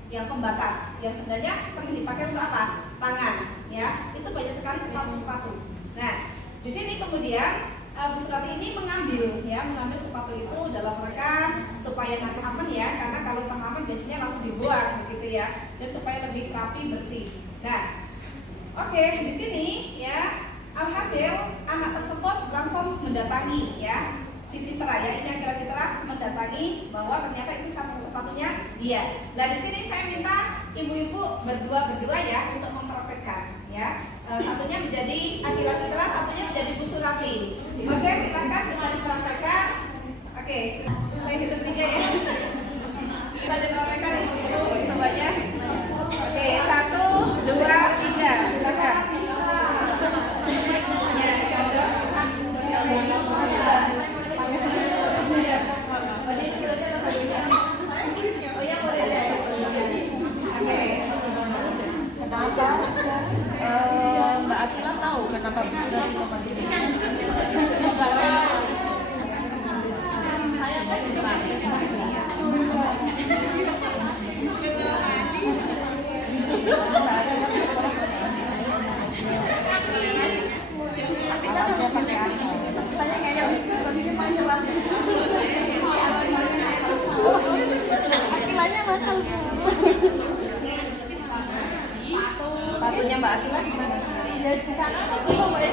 yang pembatas, yang sebenarnya sering dipakai untuk apa? Tangan, ya. Itu banyak sekali sepatu-sepatu. Nah, di sini kemudian Bu Surati ini mengambil sepatu itu dalam rangka supaya nanti aman ya, karena kalau setengah aman biasanya langsung dibuang begitu ya, dan supaya lebih rapi bersih. Nah, oke, di sini ya, alhasil anak tersebut langsung mendatangi ya si Citra ya, ini adalah Citra mendatangi bahwa ternyata itu sepatunya dia. Nah di sini saya minta ibu-ibu berdua ya untuk mempraktekkan ya. Satunya menjadi Akila Citra, satunya menjadi Bu Surati. Oke, silakan bisa dipraktekkan. Oke, saya hitung 3 ya. Kita dipraktekkan ibu-ibu semuanya. Oke, 1, 2, 3, silakan. Mbak Akila tahu kenapa bisa Akilanya nakal sepatunya Mbak Akila gimana? Dari sana kan cuma boleh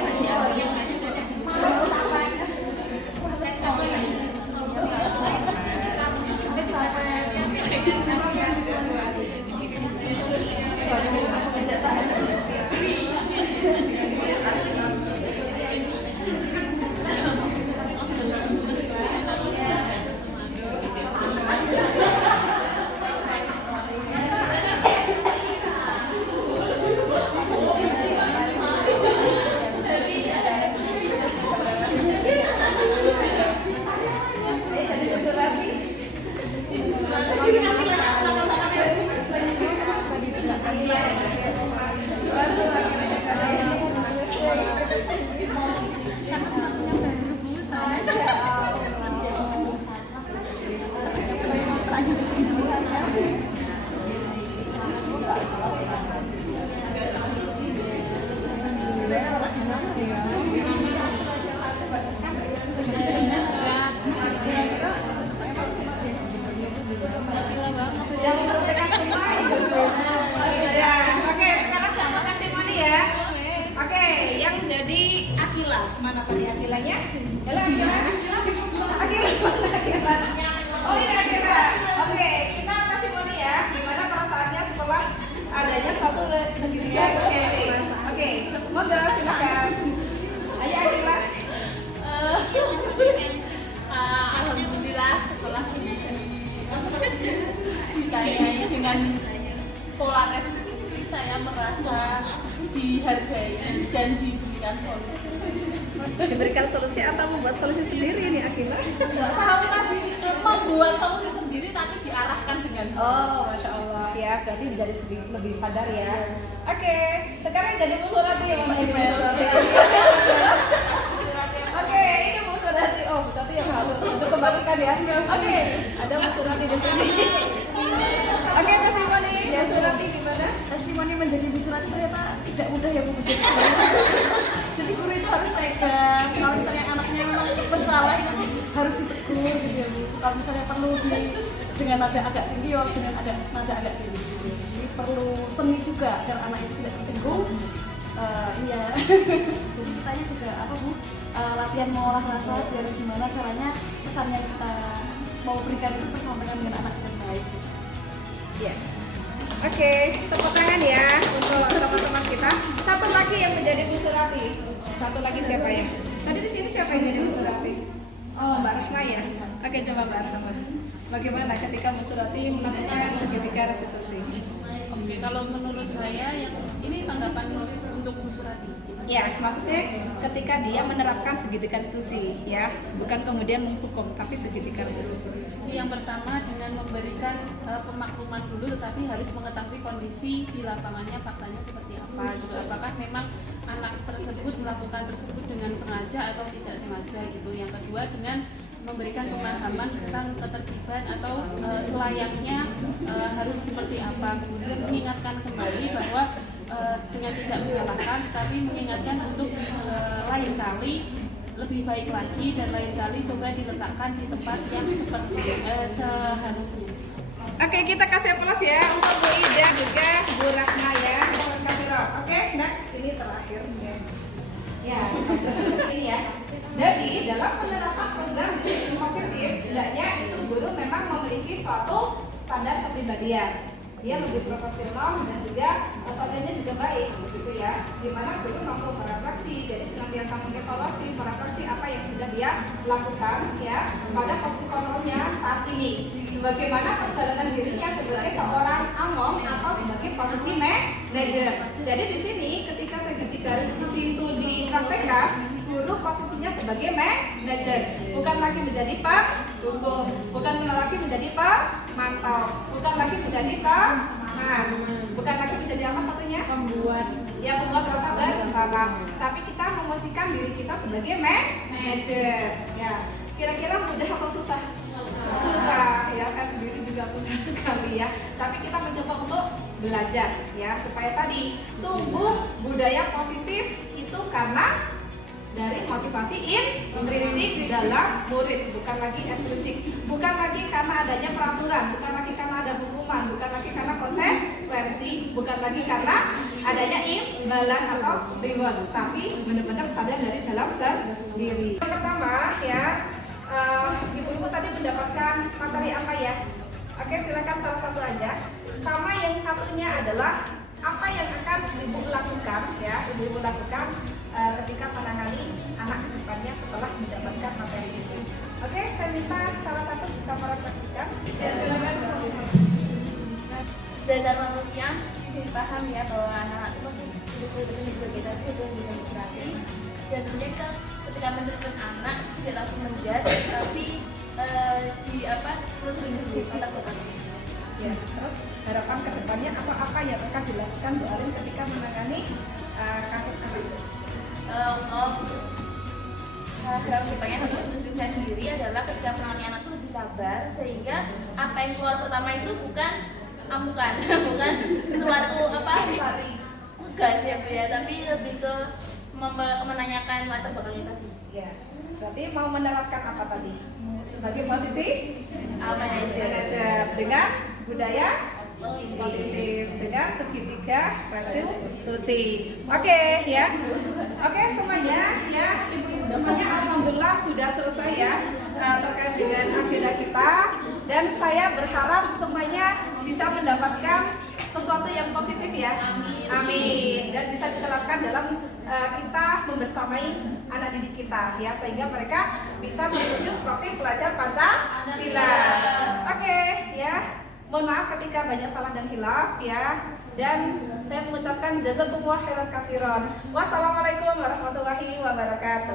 mana tadi Akilanya? Halo Akila. Akila. Oh ini Akila. Oke, kita testimoni ya. Gimana perasaannya setelah adanya suatu segitiga? Oke, moga silakan. Ayo Akila. Alhamdulillah setelah kayaknya dengan pola restitusi saya merasa dihargai dan diberikan solusi. Diberikan solusi atau membuat solusi sendiri nih Akila? Nggak tahu tadi membuat solusi sendiri tapi diarahkan dengan oh Masya Allah ya, berarti menjadi lebih sadar ya. Oke, sekarang jadi Bu Surati ya Mbak Ibu. Oke, ini Bu Surati. Oh Bu Surati yang halus untuk kembalikan ya. Oke, ada Bu Surati di sini. Oke, testimoni Bu Surati gimana? Testimoni menjadi Bu Surati ternyata tidak mudah ya Bu. Jadi guru itu harus pegang. Kalau misalnya anaknya memang bersalah itu harus ditegur gitu ya Bu. Kalau misalnya perlu dengan nada agak tinggi, dengan nada agak tinggi. Jadi perlu seni juga agar anak itu tidak tersinggung. Iya. Jadi kitanya juga apa Bu? Latihan mengolah rasa biar gimana caranya pesan yang kita mau berikan itu tersampaikan dengan anak yang baik. Yes. Oke, tepuk tangan ya untuk teman-teman kita. Satu lagi yang menjadi Bu Surati. Satu lagi siapa ya? Tadi di sini siapa yang jadi Bu Surati? Oh, Mbak Rahma ya. Oke, coba Mbak Rahma. Bagaimana ketika Bu Surati melakukan segitiga restitusi? Oke, kalau menurut saya yang ini tanggapan untuk Bu Surati. Ya, maksudnya ketika dia menerapkan segitiga restitusi, ya, bukan kemudian menghukum, tapi segitiga restitusi. Yang pertama dengan memberikan pemakluman dulu, tetapi harus mengetahui kondisi di lapangannya, faktanya seperti apa. Gitu. Apakah memang anak tersebut melakukan tersebut dengan sengaja atau tidak sengaja gitu. Yang kedua dengan memberikan pemahaman tentang ketertiban atau selayaknya harus seperti apa. Kemudian mengingatkan kembali bahwa dengan tidak menyalahkan, tapi mengingatkan untuk lain kali lebih baik lagi dan lain kali coba diletakkan di tempat yang seperti seharusnya. Oke, kita kasih aplaus ya untuk Bu Ida juga Bu Rahma ya. Oke, next, ini terakhir ya. Ya, ini ya. Jadi dalam penerapan program disiplin positif, hendaknya itu guru memang memiliki suatu standar kepribadian. Dia lebih profesional dan juga soalnya juga baik, gitu ya. Dimana guru mampu merefleksi, jadi senantiasa mengevaluasi, merefleksi apa yang sudah dia lakukan, ya, pada posisi kontrolnya saat ini. Bagaimana perjalanan dirinya sebagai seorang amom atau sebagai posisi manajer. Jadi di sini ketika segitiga restitusi itu dipraktekkan, guru posisinya sebagai manajer, bukan lagi menjadi penghukum, bukan lagi menjadi pemantau, bukan lagi menjadi teman, bukan lagi menjadi apa satunya? Pembuat rasa bersalah. Tapi kita memposisikan diri kita sebagai manajer. Ya, kira-kira mudah atau susah? Susah ya, saya sendiri juga susah sekali ya. Tapi kita mencoba untuk belajar ya, supaya tadi tumbuh budaya positif itu karena dari motivasi intrinsik dalam murid, bukan lagi ekstrinsik, bukan lagi karena adanya peraturan, bukan lagi karena ada hukuman, bukan lagi karena konsekuensi, bukan lagi karena adanya imbalan atau reward, tapi benar-benar sadar dari dalam sendiri. Yang pertama ya, ibu-ibu tadi mendapatkan materi apa ya? Oke, silakan salah satu aja. Sama yang satunya adalah apa yang akan ibu lakukan ya, ibu lakukan ketika menangani anak ke depannya setelah mendapatkan materi itu. Oke, saya minta salah satu bisa merefleksikan. Dasar manusia paham ya bahwa anak itu masih hidup sebagai tadi itu bisa berarti, dan mereka ketika menerapkan anak tidak langsung menjadi, tapi terus mengisi otak otaknya. Ya, terus harapan ke depannya apa yang akan dilakukan Bu Alin ketika menangani kasus anak itu? Harapan kedepannya untuk diri saya sendiri adalah ketika menangani anak itu lebih sabar, sehingga apa yang keluar pertama itu bukan amukan, bukan suatu gas ya Bu ya, tapi lebih ke menanyakan latar belakangnya tadi. Ya, berarti mau menerapkan apa tadi? Sebagai posisi manajer dengan budaya positif dengan segitiga restitusi. Oke ya. Oke semuanya ya, ibu-ibu semuanya alhamdulillah sudah selesai ya terkait dengan agenda kita, dan saya berharap semuanya bisa mendapatkan sesuatu yang positif ya. Amin. Dan bisa diterapkan dalam kita membersamai anak didik kita ya, sehingga mereka bisa menuju profil pelajar Pancasila. Oke ya. Mohon maaf ketika banyak salah dan hilaf ya. Dan saya mengucapkan jazakumullah khairan katsiran. Wassalamualaikum warahmatullahi wabarakatuh.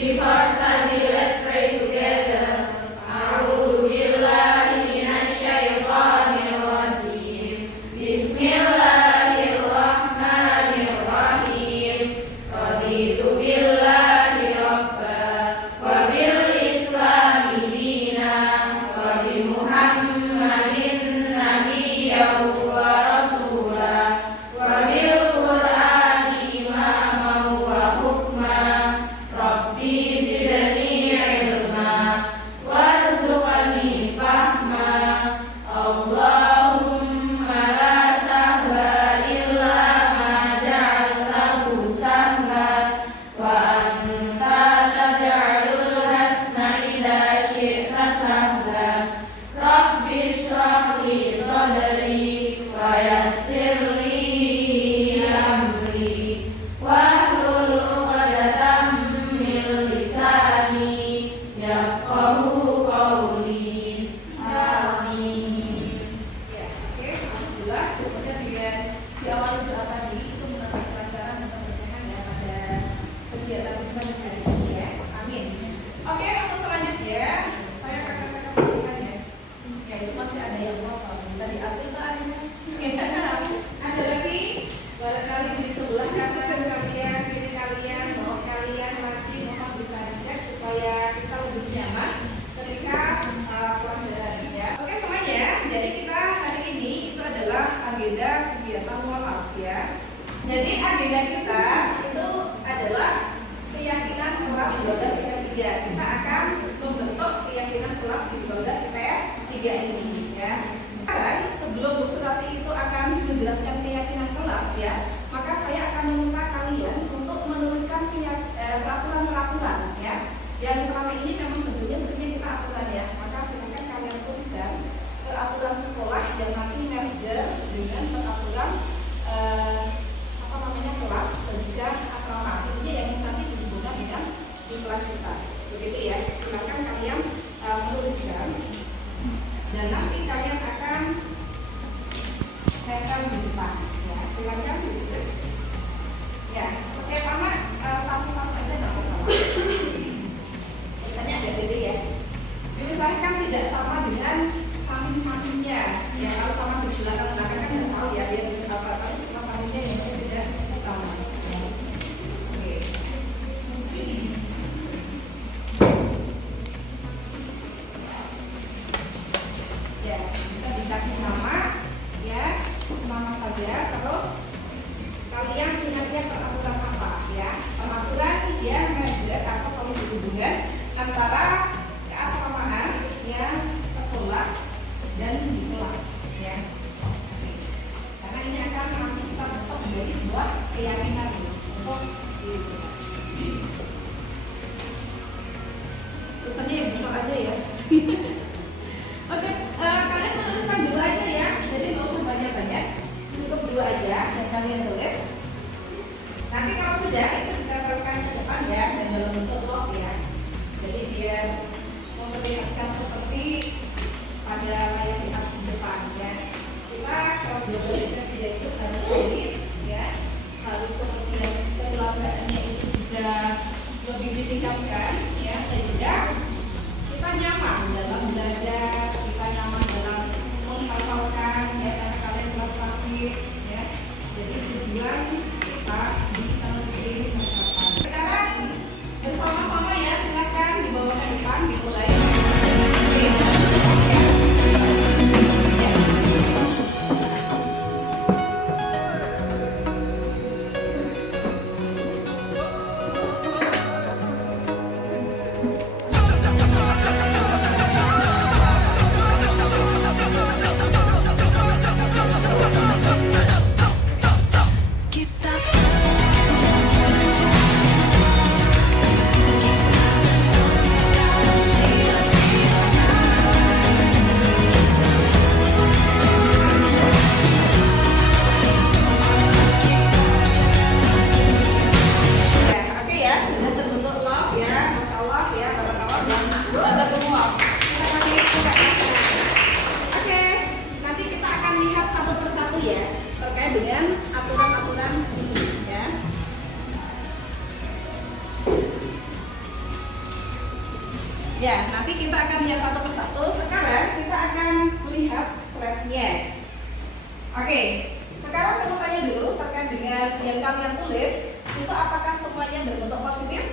Before study, let's pray together. supaya kita lebih nyaman ketika pelajaran ya. Oke semuanya, jadi kita hari ini itu adalah agenda kegiatan kelas ya. Jadi agenda kita itu adalah keyakinan kelas 12 IPS 3. Kita akan membentuk keyakinan kelas 12 IPS 3 ini ya. Sekarang sebelum Bu Surati itu akan menjelaskan keyakinan kelas ya, maka saya akan meminta kalian untuk menuliskan peraturan-peraturan ya, yang selama ini memang tentunya sebenarnya kita aturan ya. Maka silakan kalian tuliskan peraturan sekolah yang nanti merger dengan peraturan kelas dan juga asrama. Ini yang nanti dihubungkan dengan di kelas kita. Begitu ya. Silakan kalian menuliskan dan nanti kalian akan tempel di depan. Ya, silakan ditulis. Ya, setiap anak satu-satu aja nggak masalah. Biasanya ada beda ya. Misalkan tidak sama dengan samping-sampingnya. Ya, kalau sama di belakang-belakang kan nggak tahu ya dia bisa apa, tapi sama sampingnya yang tidak sama. Oke. Ya, bisa dikasih nama ya, nama saja. Terus kalian ingatnya peraturan apa ya? Peraturan yang merger atau kalau berhubungan antara keasramaan ya, sekolah dan di kelas ya. Karena ini akan nanti kita bentuk menjadi sebuah keyakinan untuk diri. Tulisannya yang besar aja ya. Oke, kalian menuliskan dua aja ya. Jadi nggak usah banyak-banyak, cukup dua aja yang kalian tulis. Nanti kalau sudah itu ditempelkan ke depan ya, dan dalam bentuk log ya. Jadi biar memperlihatkan seperti pada layar di depan ya. Kita kalau sudah itu harus solid ya, harus seperti yang kelembagaannya itu juga lebih ditingkatkan ya, sehingga kita nyaman dalam belajar, kita nyaman dalam menghafalkan ya, karena kalian kelas praktik ya. Jadi tujuan kita bisa lebih mencapai. Sekarang bersama-sama ya, silakan dibawa ke depan, dimulai. Ya, nanti kita akan lihat satu persatu. Sekarang kita akan melihat slide-nya. Oke, sekarang saya mau tanya dulu terkait dengan yang kalian tulis, itu apakah semuanya berbentuk positif?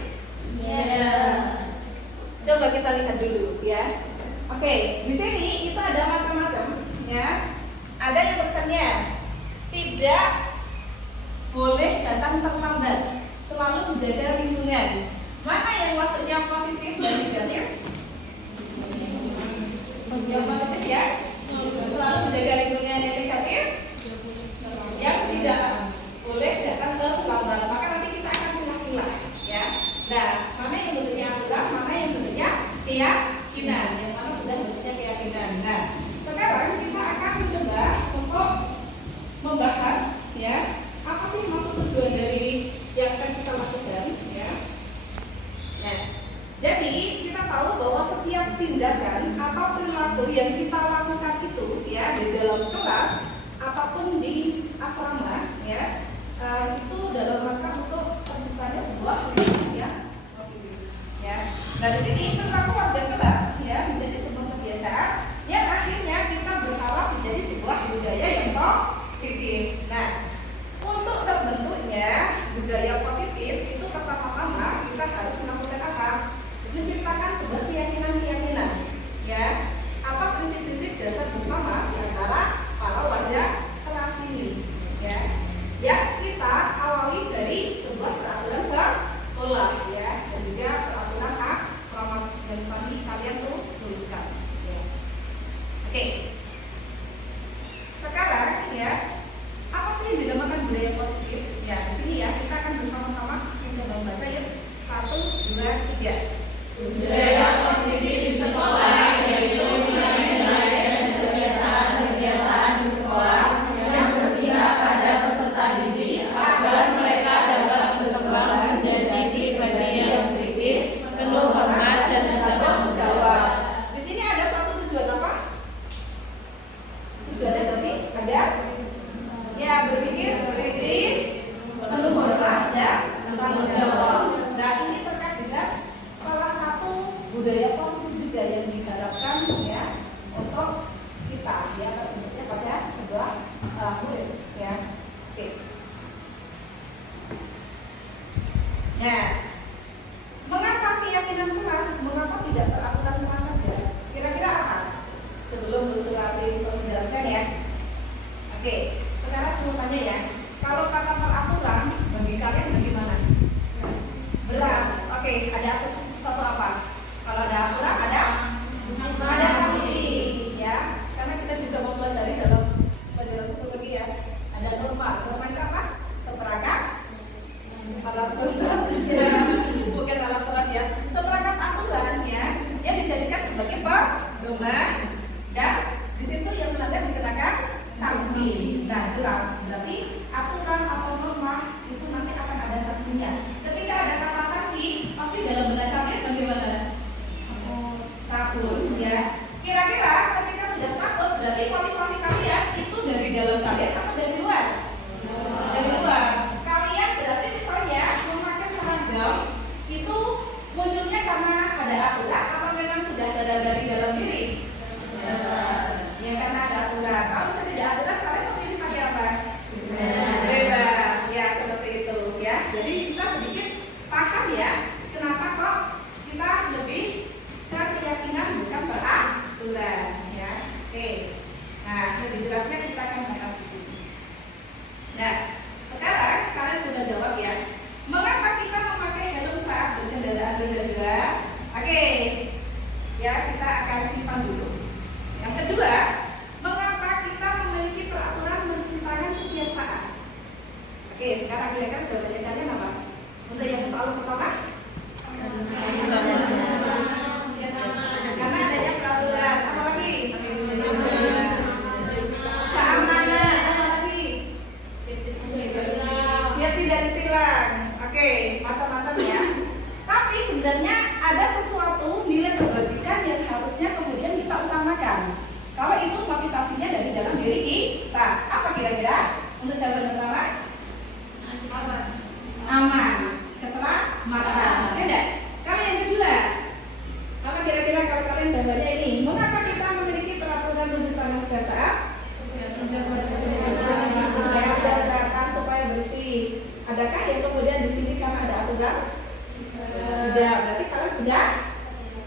Iya. Coba kita lihat dulu ya. Oke, di sini itu ada macam-macam ya. Ada yang tulisannya tidak boleh datang terlambat, selalu menjaga lingkungan. Mana yang maksudnya positif dan negatif? Yang positif ya, selalu menjaga lingkungan. Yang negatif, yang tidak boleh datang terlambat. Maka nanti kita akan pilah-pilah ya. Nah, mana yang bentuknya aturan, mana yang bentuknya keyakinan, yang mana sudah bentuknya keyakinan. Nah, sekarang kita akan mencoba untuk membahas ya, apa sih maksud tujuan dari yang akan kita lakukan ya. Nah, jadi kita tahu bahwa setiap tindakan atau perilaku yang kita lakukan itu ya di dalam kelas ataupun di asrama ya, itu dalam rangka untuk terciptanya sebuah lingkungan yang positif ya. Nah, di sini perilaku warga kelas ya menjadi sebuah kebiasaan yang akhirnya kita berharap menjadi sebuah budaya yang positif. Nah, untuk terbentuknya budaya positif itu pertama-tama kita harus melakukan apa? Budaya positif di sekolah yaitu nilai-nilai dan kebiasaan-kebiasaan di sekolah yang berpihak pada peserta didik agar mereka dapat berkembang menjadi pribadi yang kritis, penuh hormat dan bertanggung jawab. Di sini ada satu tujuan apa? Tujuannya tadi ada ya berpikir kritis, penuh hormat dan bertanggung jawab. Nah ini terkait dengan salah satu budaya positif juga yang diharapkan ya untuk kita ya tentunya pada sebuah murid ya. Oke. Nah, mengapa keyakinan keras, mengapa tidak peraturan keras saja? Kira-kira apa? Sebelum Bu Surati untuk menjelaskan ya. Oke, sekarang saya mau tanya ya. Kalau kata peraturan, bagi kalian bagaimana? Berat. Oke, ada sesuatu apa? Kalau ada aturan, ada sanksi ya. Karena kita juga mau pelajari dalam pelajaran sosiologi ya. Ada norma. Norma itu apa? Seperangkat alat sholat ya, bukan alat sholat ya, seperangkat aturan ya yang dijadikan sebagai pedoman dan di situ yang melanggar dikenakan sanksi. Nah jelas berarti aturan atau norma itu nanti akan ada sanksinya. Ketika ada kata sanksi pasti dalam benak kalian bagaimana? Takut ya. Kira-kira ketika sudah takut berarti motivasi kalian itu dari dalam kalian atau dari luar? Dari luar. Kalian berarti misalnya memakai seragam itu munculnya karena ada aturan atau memang sudah sadar dari dalam diri? Ya karena ada aturan. Kalau misalnya tidak aturan kalian memilih pakai apa? Bebas. Ya seperti itu ya. Jadi kita sedikit paham ya kenapa kok kita lebih ke keyakinan bukan peraturan ya. Oke. Nah, ini dijelaskan kita akan bahas di sini. Nah, sekarang kalian sudah jawab ya. Mengapa kita memakai helm saat berkendaraan roda 2? Oke. Ya, kita akan simpan dulu. Yang kedua, mengapa kita memiliki peraturan mencuci tangan setiap saat? Oke, sekarang kira-kira jawabannya kalian apa? Untuk yang soal pertama? Karena adanya peraturan. Apa lagi? Keamanan. Apa lagi? Biar tidak ditilang. Oke, macam-macam ya. Tapi sebenarnya ada sesuatu nilai kebajikan yang harusnya kemudian kita utamakan. Kalau itu motivasinya dari dalam diri kita. Apa kira-kira? Untuk jawaban pertama? Aman. Keselamatan. Ya enggak? Kalau yang kedua, apa kira-kira kalau kalian jawabannya ini? Mengapa kita memiliki peraturan mencuci tangan setiap saat? Kesehatan supaya bersih. Adakah yang kemudian di sini karena ada aturan? Tidak. Berarti kalian sudah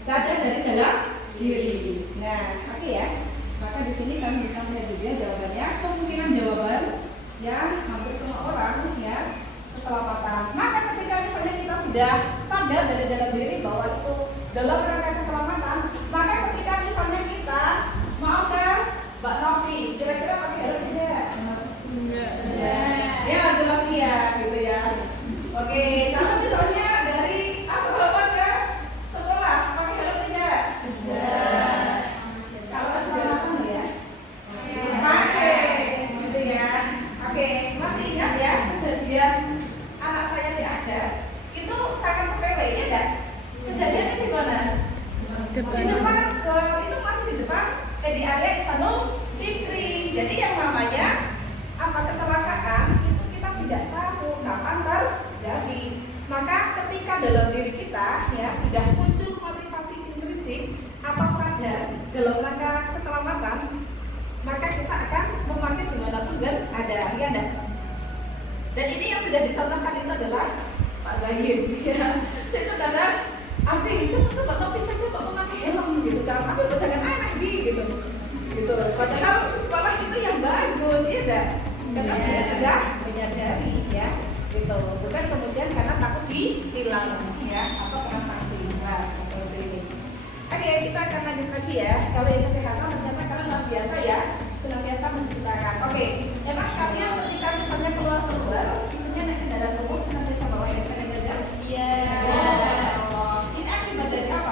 sadar dari dalam diri. Nah, oke ya. Maka di sini kami bisa melihat juga jawabannya. Kemungkinan jawaban yang hampir semua orang ya keselamatan. Maka ketika misalnya kita sudah sadar dari dalam diri bahwa itu dalam rangka keselamatan, maka ketika misalnya kita mau ke Mbak Novi, kira-kira pakai helm tidak? Enggak. Ya jelas iya gitu ya. Oke, kalau misalnya dari asrama ke sekolah pakai helm tidak? Tidak. Kalau keselamatan ya? Pakai, gitu ya. Oke, masih ingat ya kejadian anak saya si Ada itu sangat sepele ya enggak? Kejadiannya di mana? Di depan. Itu masih di depan di area Ihsanul Fikri. Jadi yang namanya apa kecelakaan itu kita tidak tahu kapan terjadi. Maka ketika dalam diri kita ya sudah muncul motivasi intrinsik atau sadar dalam rangka keselamatan, maka kita akan memakai dimanapun dan ada, ya enggak? Dan ini yang sudah dicontohkan itu adalah Pak Zahid ya. Saya itu kadang Abi, coba topik saja kok memakai helm gitu kan. Abi jangan aneh bi gitu. Gitu. Padahal malah itu yang bagus ya enggak? Karena dia sudah menyadari ya. Gitu. Bukan kemudian karena takut ditilang ya atau kena sanksi. Nah, seperti ini. Oke, kita akan lanjut lagi ya. Kalau yang kesehatan ternyata kalian luar biasa ya. Senantiasa menceritakan. Oke, emang kalian ketika misalnya keluar, misalnya naik kendaraan umum senantiasa bawa handphone aja? Iya. Ini akibat dari apa?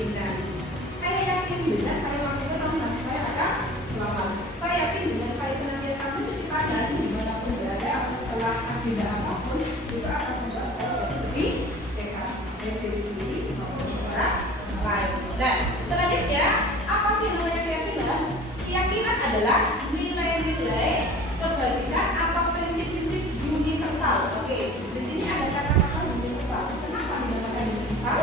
keyakinan. Saya yakin dengan saya waktu itu nanti saya akan selamat. Saya yakin dengan saya senantiasa mencuci tangan dimanapun berada setelah agenda apapun itu akan membuat saya jadi lebih sehat dari diri sendiri maupun orang lain. Nah, selanjutnya apa sih namanya keyakinan? Keyakinan adalah nilai-nilai kebajikan atau prinsip-prinsip universal. Oke, di sini ada kata-kata universal. Kenapa dinamakan universal?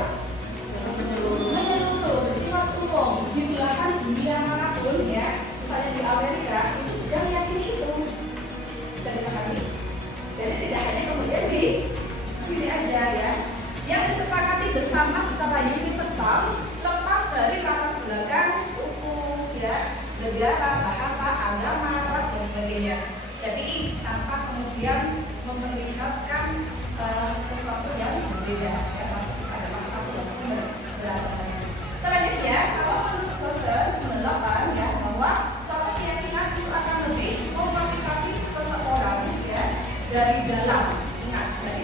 Menyeluruh, bersifat umum di belahan dunia manapun ya. Misalnya di Amerika itu sudah meyakini itu. Bisa dipahami? Jadi tidak hanya kemudian di sini aja ya. Yang disepakati bersama secara universal lepas dari latar belakang suku ya, negara, bahasa, agama, ras dan sebagainya. Jadi tanpa kemudian memperlihatkan sesuatu yang berbeda. Ada masalah yang berbeda. Selanjutnya, kalau menurut Person 98 ya, bahwa suatu keyakinan itu akan lebih memotivasi seseorang ya dari dalam. Ingat, dari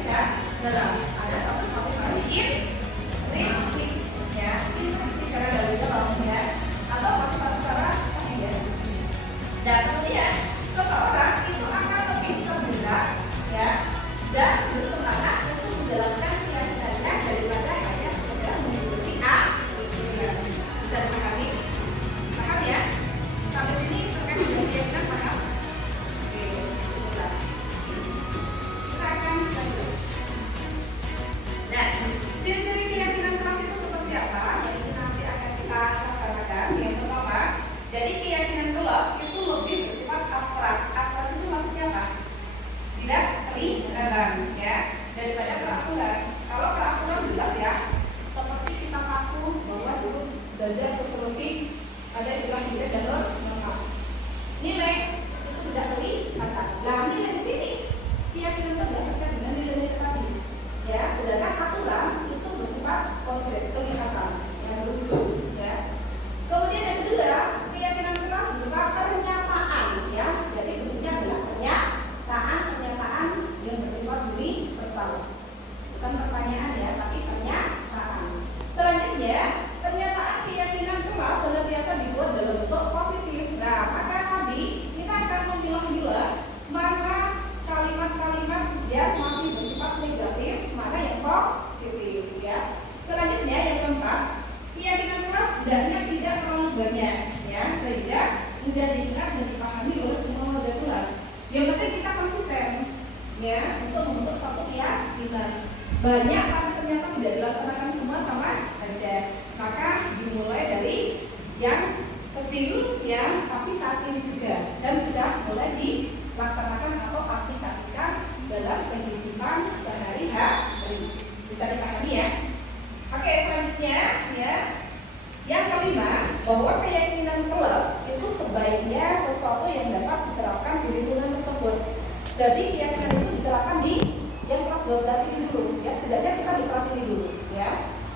dalam ada satu motivasi intrinsik ya, intrinsik secara dari dalam ya, atau motivasi secara ya. Dan kemudian seseorang itu akan lebih tergerak ya dan bersemangat untuk menjalankan keyakinannya daripada hanya sekedar mengikuti keyakinan. Bisa dipahami? Paham ya? Sampai sini terkait dengan keyakinan paham? Oke, sebentar. Kita akan lanjut. Nah, ciri-ciri keyakinan kelas itu seperti apa? Yang ini nanti akan kita laksanakan. Yang pertama, jadi keyakinan kelas itu lebih bersifat abstrak. Abstrak itu maksudnya apa? Tidak kelihatan ya, daripada peraturan. Kalau peraturan jelas ya, seperti kita kaku bahwa dulu belajar sosiologi ada istilah nilai dan norma. Nilai itu tidak kelihatan. Nah, nilai di sini keyakinan itu tidak terkait dengan nilai tadi. Ya, sedangkan aturan itu bersifat konkret, kelihatan, yang lucu ya. Kemudian yang kedua, keyakinan kelas berupa pernyataan ya. Jadi bentuknya adalah pernyataan yang bersifat universal. Bukan pertanyaan ya, tapi pernyataan. Selanjutnya, pernyataan keyakinan kelas senantiasa dibuat dalam bentuk positif. Nah, maka tadi kita akan memilah-milah mana kalimat-kalimat yang masih bersifat negatif, mana yang positif ya. Selanjutnya yang keempat, keyakinan kelas hendaknya tidak terlalu banyak ya, sehingga mudah diingat dan dipahami oleh semua warga kelas. Yang penting kita konsisten ya untuk membentuk suatu keyakinan. Banyak tapi ternyata tidak dilaksanakan semua sama saja. Maka dimulai dari yang kecil ya, tapi saat ini juga dan sudah mulai dilaksanakan atau aplikasikan dalam kehidupan sehari-hari. Bisa dipahami ya? Oke, selanjutnya ya. Yang kelima, bahwa keyakinan kelas itu sebaiknya sesuatu yang dapat diterapkan di lingkungan tersebut. Jadi keyakinan itu diterapkan di yang kelas 12 ini dulu, ya setidaknya kita di kelas ini dulu, ya.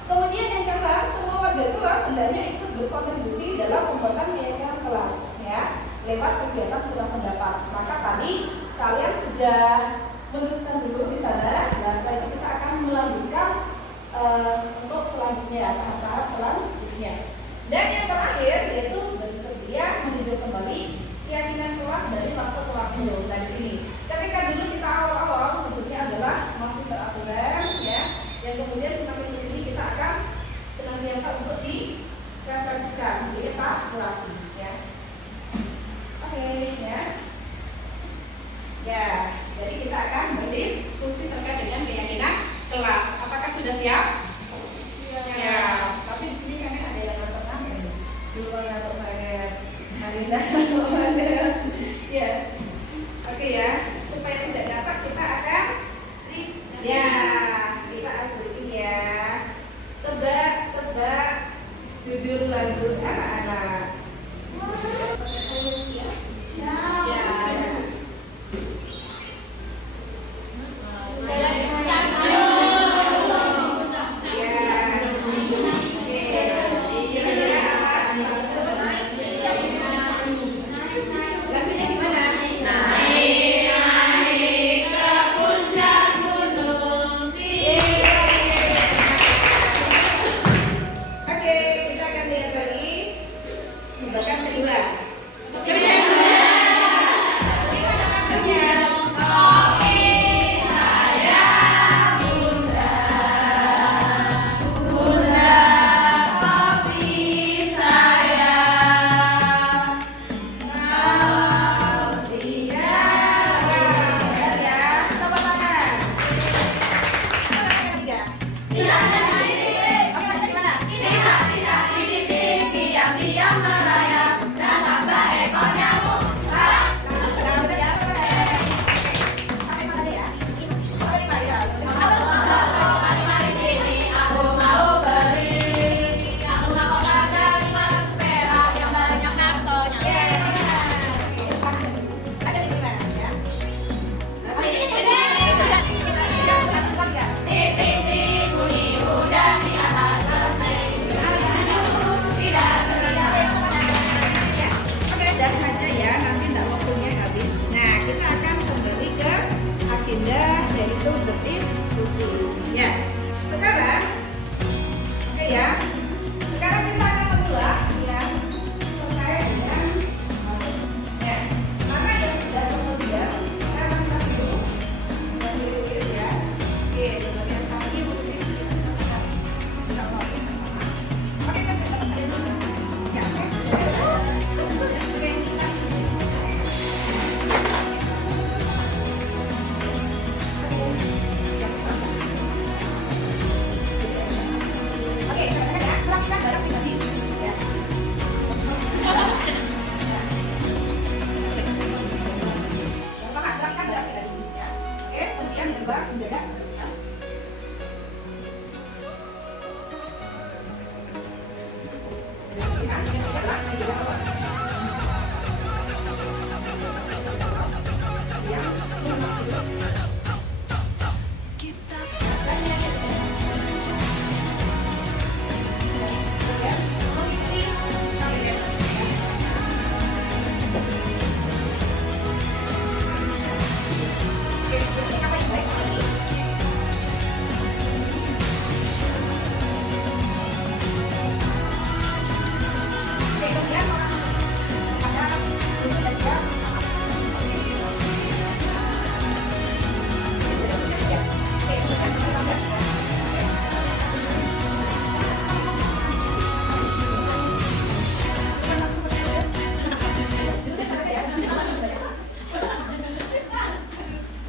Kemudian yang keenam, semua warga kelas hendaknya ikut berkontribusi dalam pembuatan keyakinan kelas, ya, lewat kegiatan surat pendapat. Maka tadi kalian sudah menuliskan dulu di sana. Nah, setelah itu kita akan melanjutkan untuk selanjutnya, tahap-tahap selanjutnya. Dan yang terakhir yaitu bersedia meninjau kembali keyakinan kelas dari waktu ke waktu. Nah, di sini, ketika dulu kita awal-awal bentuknya adalah masih beraturan, ya, yang kemudian semakin ke sini kita akan senantiasa untuk direfleksikan, dievaluasi, ya. Oke, ya. Ya, jadi kita akan berdiskusi terkait dengan keyakinan kelas. Apakah sudah siap? Ya. Tapi di sini kan ada yang nonton dulu kalau nonton hari ini, ya. Oke ya. Supaya tidak dapat kita akan ya kita asli ya. Tebak judul lagu anak-anak. Oke.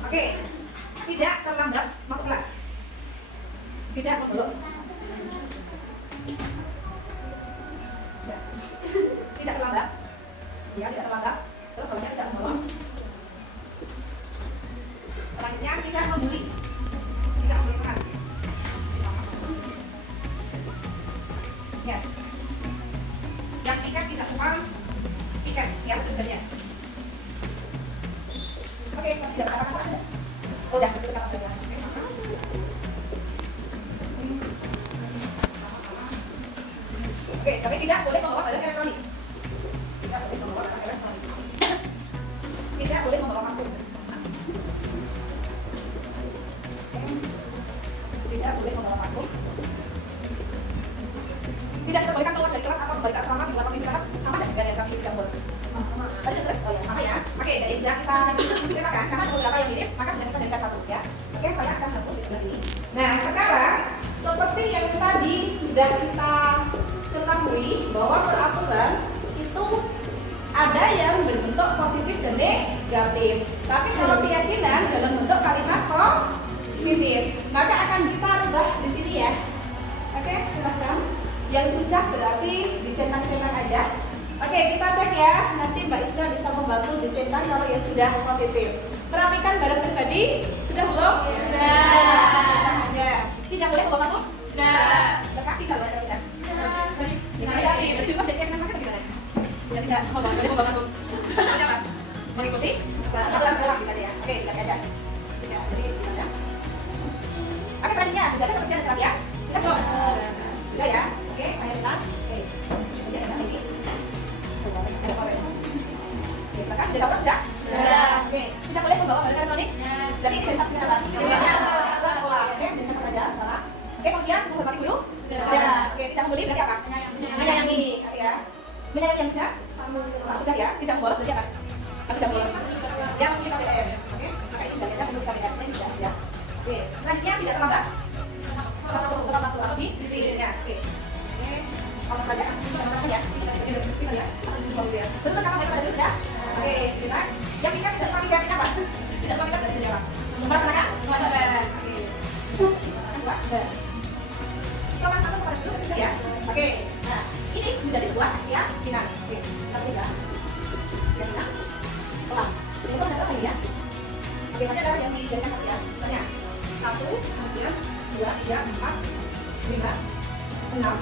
Oke, tidak terlambat masuk kelas. Tidak bolos. Tidak terlambat. Ya, tidak terlambat. Terus bawahnya tidak bolos. Selanjutnya tidak membuli. Tidak membuli teman. Ya. Yang piket tidak keluar piket ya sebenarnya. Oke, tidak kata-kata ada. Udah, kita udah. Oke, tapi tidak boleh membawa barang elektronik. Tidak boleh membawa barang elektronik. Tidak boleh membawa kartu. Tidak boleh membawa kartu. Tidak diperbolehkan keluar dari kelas atau kembali ke asrama di luar istirahat sama dengan yang kami tidak boleh. Tadi terus, oh ya, sama ya. Oke, jadi sudah kita ceritakan karena ada beberapa yang mirip, maka sudah kita jadikan satu ya. Oke, saya akan hapus di sebelah sini. Nah, sekarang seperti yang tadi sudah kita ketahui bahwa peraturan itu ada yang berbentuk positif dan negatif. Tapi kalau keyakinan dalam bentuk kalimat positif, maka akan kita rubah di sini ya. Oke, silahkan. Yang sudah berarti dicentang-centang aja. Oke, kita cek ya. Nanti Mbak Isna bisa membantu dicentang kalau yang sudah positif. Merapikan barang pribadi sudah belum? Sudah. Aja. Tidak boleh bawa kartu? Sudah. Lekat tidak boleh tidak. Ya tidak boleh bawa kartu. Apa? Mengikuti aturan sekolah kita ya. Oke, tidak ada. Tidak. Jadi tidak. Oke, selanjutnya sudah ada pekerjaan terapi ya. Sudah belum? Sudah ya. Oke, saya lihat. Oke. Sudah ada lagi. Silakan, sudah dapat sudah? Sudah. Oke, sudah boleh membawa barang elektronik? Jadi ini dari satu apa? Sekolah. Oke, dengan saja salah. Oke, kemudian menghormati guru? Sudah. Oke, tidak membeli berarti apa? Menyayangi. Oke ya. Menyayangi yang sudah? Sudah ya. Tidak membolos berarti apa? Tidak membolos. Yang memiliki KPM. Oke, maka ini sudah kita memiliki KPM. Ini sudah. Oke, selanjutnya tidak terlambat. Tepat waktu atau di sini. Oke. Kalau pelajaran ya, kita ya. Terus sekarang mereka pada sudah. Oke, kita. Yang kita tidak pakai yakin apa? Tidak pakai kita tidak jawab. Melaksanakan kewajiban. Oke. Soal satu kepada dulu kita ya. Oke. Nah, ini menjadi sebuah keyakinan. Oke. Satu ya. Keyakinan. Kelas. Ini ada apa ya? Oke, ada yang dijadikan satu ya. Misalnya 1, kemudian 2, 3, 4, 5, 6 ya.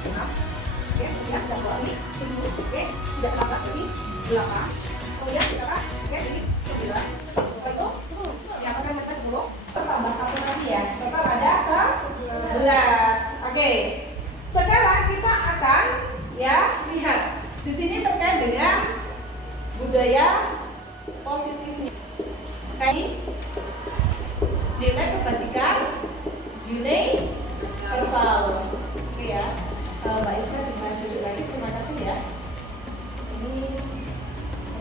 6. Oke, kemudian sudah bawa ini 7. Oke, tidak tambah ini 8. Kemudian kita oke ini 9. Apa itu? Yang akan kita 10. Tambah 1 lagi ya. Total ada 11. Oke. Sekarang kita akan ya lihat di sini terkait dengan budaya positifnya. Kayak nilai kebajikan universal. Oke ya. Mbak Isra bisa duduk lagi, terima kasih ya. Ini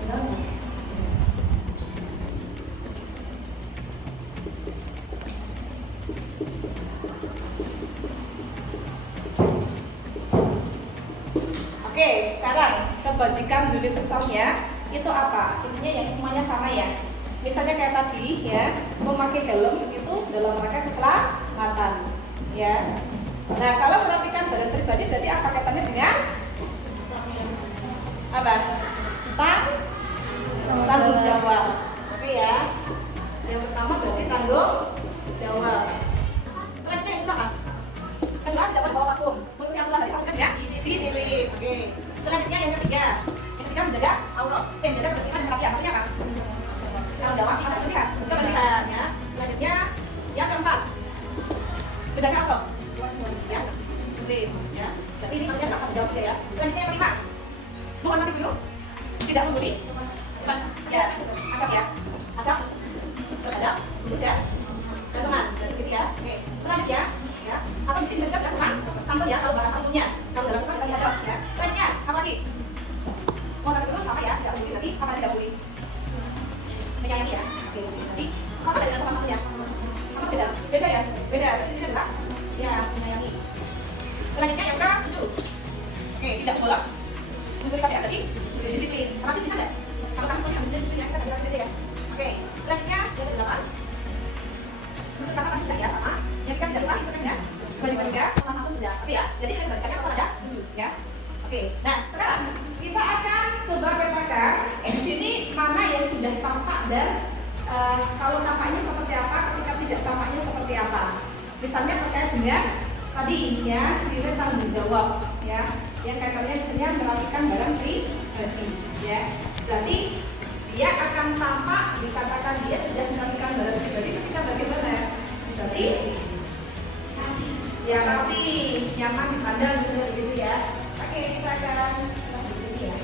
benar. Oke, sekarang kebajikan universalnya itu apa? Intinya yang semuanya sama ya. Misalnya kayak tadi ya, memakai helm itu dalam rangka keselamatan ya. Nah, kalau merapikan barang pribadi berarti apa kaitannya dengan apa? Tanggung jawab. Oke ya. Yang pertama berarti tanggung jawab. Selanjutnya yang kedua apa? Kedua tidak boleh bawa vakum. Maksudnya yang kedua tadi sama ya. Disiplin. Oke. ya. Jadi ini namanya nggak jawab ya. Selanjutnya yang kelima, menghormati guru, tidak membuli, bukan ya, anggap ya, adab, beradab, mudah, dan teman, jadi gitu ya. Oke, selanjutnya ya, atau mesti bisa juga sama, santun ya, kalau bahasa santunnya, kalau dalam Islam tadi ada ya. Selanjutnya apa lagi? Menghormati guru sama ya, tidak membuli tadi, apa tidak membuli? Menyayangi ya. Oke, nanti apa beda sama santunnya? Sama beda ya, beda. Di sini adalah ya menyayangi. Selanjutnya yang ke-7. Oke, tidak bolos. Untuk kita ya tadi disiplin. Rajin bisa enggak? Kalau kamu harus disiplin ya, kita tidak bisa ya. Oke, selanjutnya yang ke-8. Untuk kata tadi sudah ya sama. Yang kita tidak lupa itu kan ya. Kewajiban juga sama satu sudah. Tapi ya, jadi kita bacakannya apa ada? 7 ya. Oke, nah sekarang kita akan coba petakan di sini mana yang sudah tampak dan kalau tampaknya seperti apa, ketika tidak tampaknya seperti apa. Misalnya terkait dengan tadi ya nilai tanggung jawab ya, yang kaitannya misalnya merapikan barang pribadi ya. Berarti dia akan tampak dikatakan dia sudah merapikan barang pribadi ketika bagaimana? Berarti ya rapi, nyaman dipandang gitu ya. Oke, kita akan di sini ya.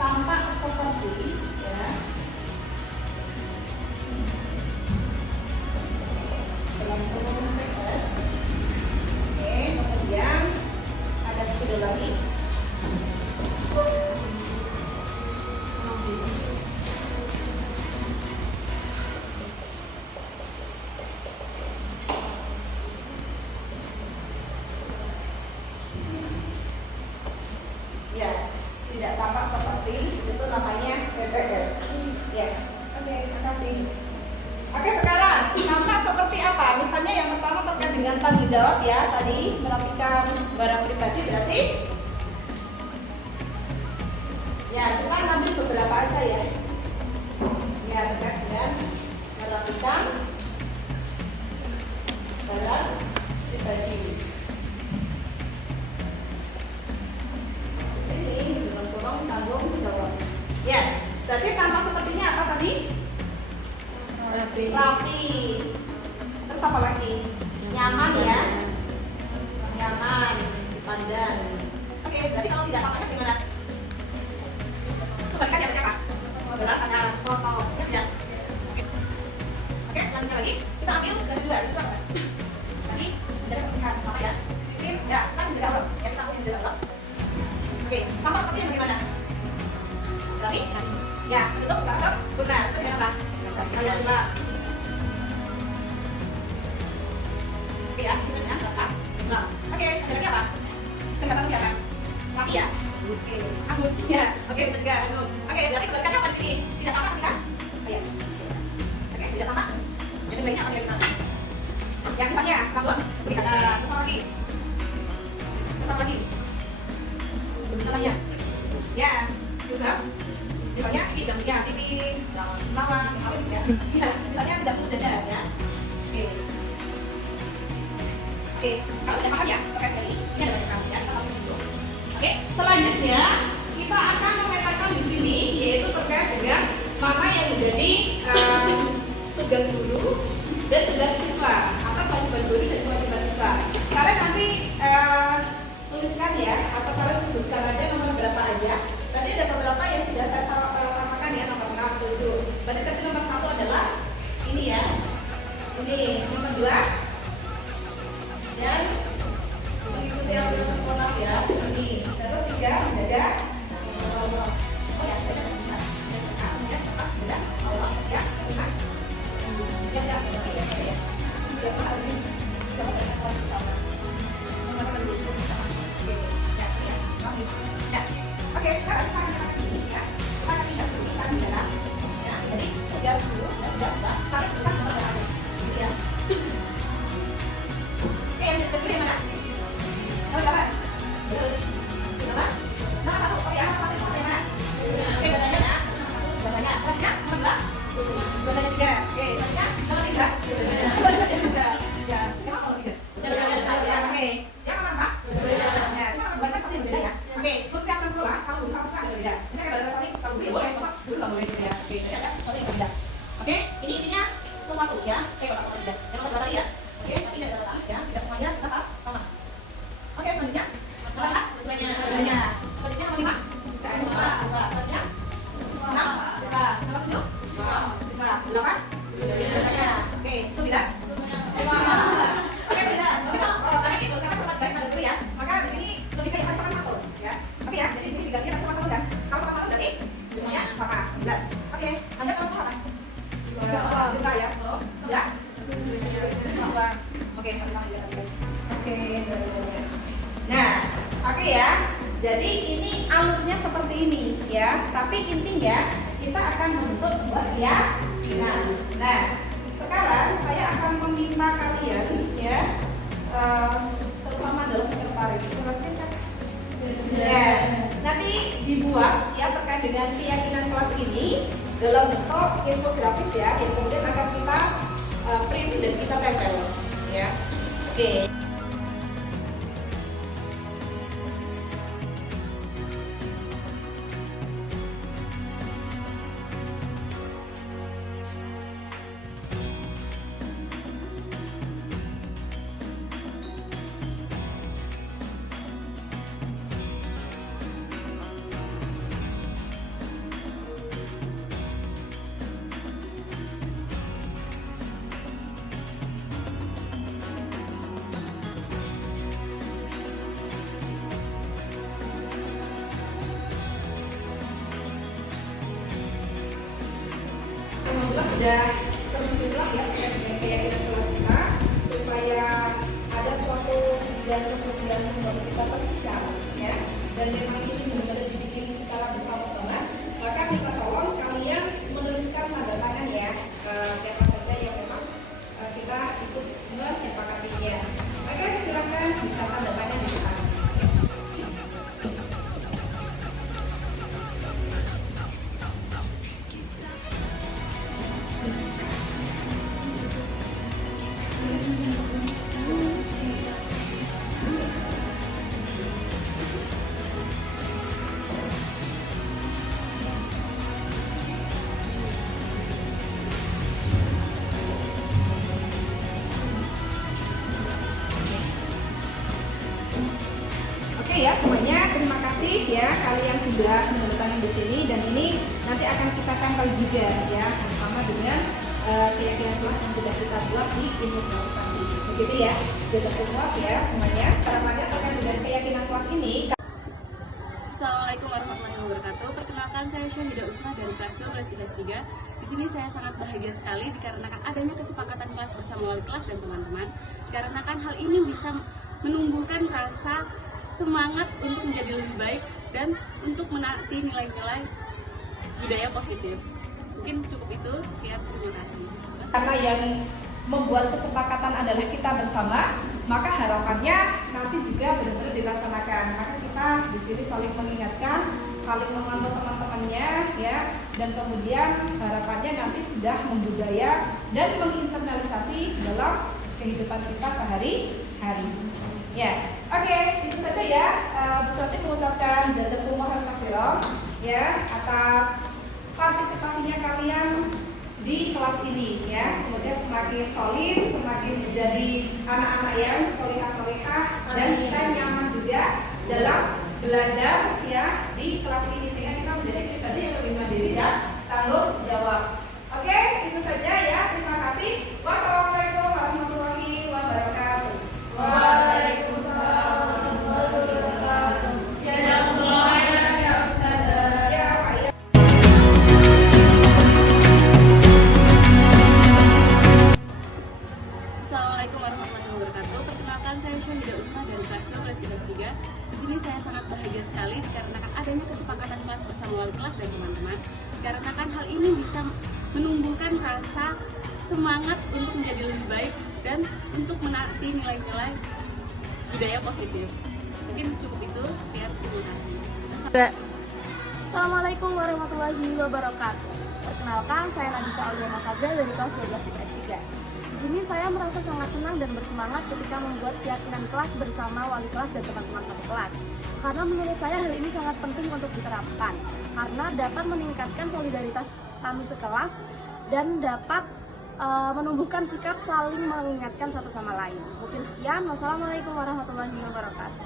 Tampak seperti ya. Dalam kurung PS. Oke, kemudian ada spidol lagi. Ya, tidak tampak seperti itu namanya PTS. Ya, oke, terima kasih. Oke, sekarang tampak seperti apa? Misalnya yang pertama terkait dengan tanggung jawab ya, tadi merapikan barang pribadi berarti ya kita ambil beberapa aja ya. Ya, terkait dengan merapikan barang pribadi. Tanggung jawab. Ya, berarti tampak sepertinya apa tadi? Rapi. Terus apa lagi? Nyaman ya. Nyaman dipandang. Oke, berarti kalau tidak tampaknya gimana? Kebalikan ya berapa? Berat ada kotor. Ya tidak. Oke, selanjutnya lagi kita ambil dari dua. Itu apa? Tadi dari kebersihan apa ya? Sistem ya, kita menjaga Allah. Ya, kita mau menjaga Allah. Oke, tampak seperti bagaimana? Rapi? Ya, betul, sekarang benar. Sudah apa? Kalian coba. Oke ya, ini sudah apa? Islam. Oke, ada lagi apa? Pendekatan lagi apa? Rapi ya? Oke, anggun. Ya, oke, bisa juga anggun. Oke, berarti kebalikannya apa di sini? Tidak tampak kan? Oh ya. Oke, tidak tampak. Jadi baiknya apa yang kita? Yang misalnya, rambut. Ini kata bersama lagi. Bersama lagi. Misalnya, ya, sudah. Misalnya ini jamnya tipis, jangan lawan, apa gitu ya. Ya, misalnya tidak perlu dada ya. Oke. Oke, kalau sudah paham ya, pakai sekali. Ini ada banyak sekali ya, kita paham dulu. Oke, selanjutnya kita akan memetakan di sini yaitu terkait dengan mana yang menjadi tugas guru dan tugas siswa atau kewajiban guru dan kewajiban siswa. Kalian nanti tuliskan ya, atau kalian sebutkan aja nomor berapa aja. Tadi ada beberapa yang sudah saya samakan ya, nomor 6, 7. Berarti tadi nomor 1 adalah ini ya. Ini nomor 2. Dan mengikuti aturan sekolah ya. Ini. Terus 3 menjaga oh ya, beda dengan cepat. Ya, cepat, beda. Allah ya, Tuhan. Ya, ya, ya. Ya, Pak Ali. Juga banyak orang sama. Nomor 2 sama. Oke. Ya, ya. Ya. Oke, sekarang kita akan ini ya. Kita akan lihat dulu kita di dalam. Ya, jadi tugas dulu dan tugas kalian kita berada. Gitu ya. Oke ya. Jadi ini alurnya seperti ini ya. Tapi intinya kita akan membentuk sebuah keyakinan. Nah, sekarang saya akan meminta kalian ya, terutama adalah sekretaris. Ya, nanti dibuat ya terkait dengan keyakinan kelas ini dalam bentuk infografis ya, yang kemudian akan kita print dan kita tempel ya. Oke. Sudah terwujudlah ya keyakinan kelas kita, supaya ada suatu dan kemudian membuat kita berbicara ya, dan memang ini benar-benar dibikin secara bersama-sama. Maka kita tolong kalian menuliskan tanda tangan ya, siapa saja yang memang kita ikut menyepakatinya. Oke, silakan bisa tanda tangan di sana. Oke ya semuanya, terima kasih ya kalian sudah menandatangani di sini, dan ini nanti akan kita tempel juga ya bersama dengan keyakinan kelas yang sudah kita buat di infografis tadi. Begitu ya, jazakumullah ya semuanya. Harapannya terkait dengan keyakinan kelas ini. Assalamualaikum warahmatullahi wabarakatuh. Perkenalkan, saya Syahida Usma dari kelas 12 IPS 3. Di sini saya sangat bahagia sekali dikarenakan adanya kesepakatan kelas bersama wali kelas dan teman-teman. Dikarenakan hal ini bisa menumbuhkan rasa semangat untuk menjadi lebih baik dan untuk menaati nilai-nilai budaya positif. Mungkin cukup itu, sekian, terima kasih. Karena yang membuat kesepakatan adalah kita bersama, maka harapannya nanti juga benar-benar dilaksanakan. Maka kita di sini saling mengingatkan, saling memantau teman-temannya ya, dan kemudian harapannya nanti sudah membudaya dan menginternalisasi dalam kehidupan kita sehari-hari. Ya, oke, itu saja ya. Bu Surati mengucapkan jazakumullah khairan ya atas partisipasinya kalian di kelas ini ya. Semoga semakin solid, semakin menjadi anak-anak yang solihah-solihah, dan kita nyaman juga dalam belajar ya di kelas ini, sehingga kita menjadi pribadi yang lebih mandiri dan tanggung jawab. Oke, itu saja ya. Terima kasih. Wassalamualaikum warahmatullahi wabarakatuh. Waalaikumsalam warahmatullahi wabarakatuh. Jazakumullah khairan ya Ustazah. Ya, Pak ya. Assalamualaikum warahmatullahi wabarakatuh. Perkenalkan, saya Syahida Usma dari kelas 12 IPS 3. Di sini saya sangat bahagia sekali dikarenakan adanya kesepakatan kelas bersama wali kelas dan teman-teman. Dikarenakan hal ini bisa menumbuhkan rasa semangat untuk menjadi lebih baik dan untuk menaati nilai-nilai budaya positif. Mungkin cukup itu, sekian, terima kasih. Assalamualaikum warahmatullahi wabarakatuh. Perkenalkan, saya Nadika Auliana Fazal dari kelas 12 IPS 3. Di sini saya merasa sangat senang dan bersemangat ketika membuat keyakinan kelas bersama wali kelas dan teman-teman satu kelas. Karena menurut saya hal ini sangat penting untuk diterapkan, karena dapat meningkatkan solidaritas kami sekelas dan dapat menumbuhkan sikap saling mengingatkan satu sama lain. Mungkin sekian. Wassalamualaikum warahmatullahi wabarakatuh.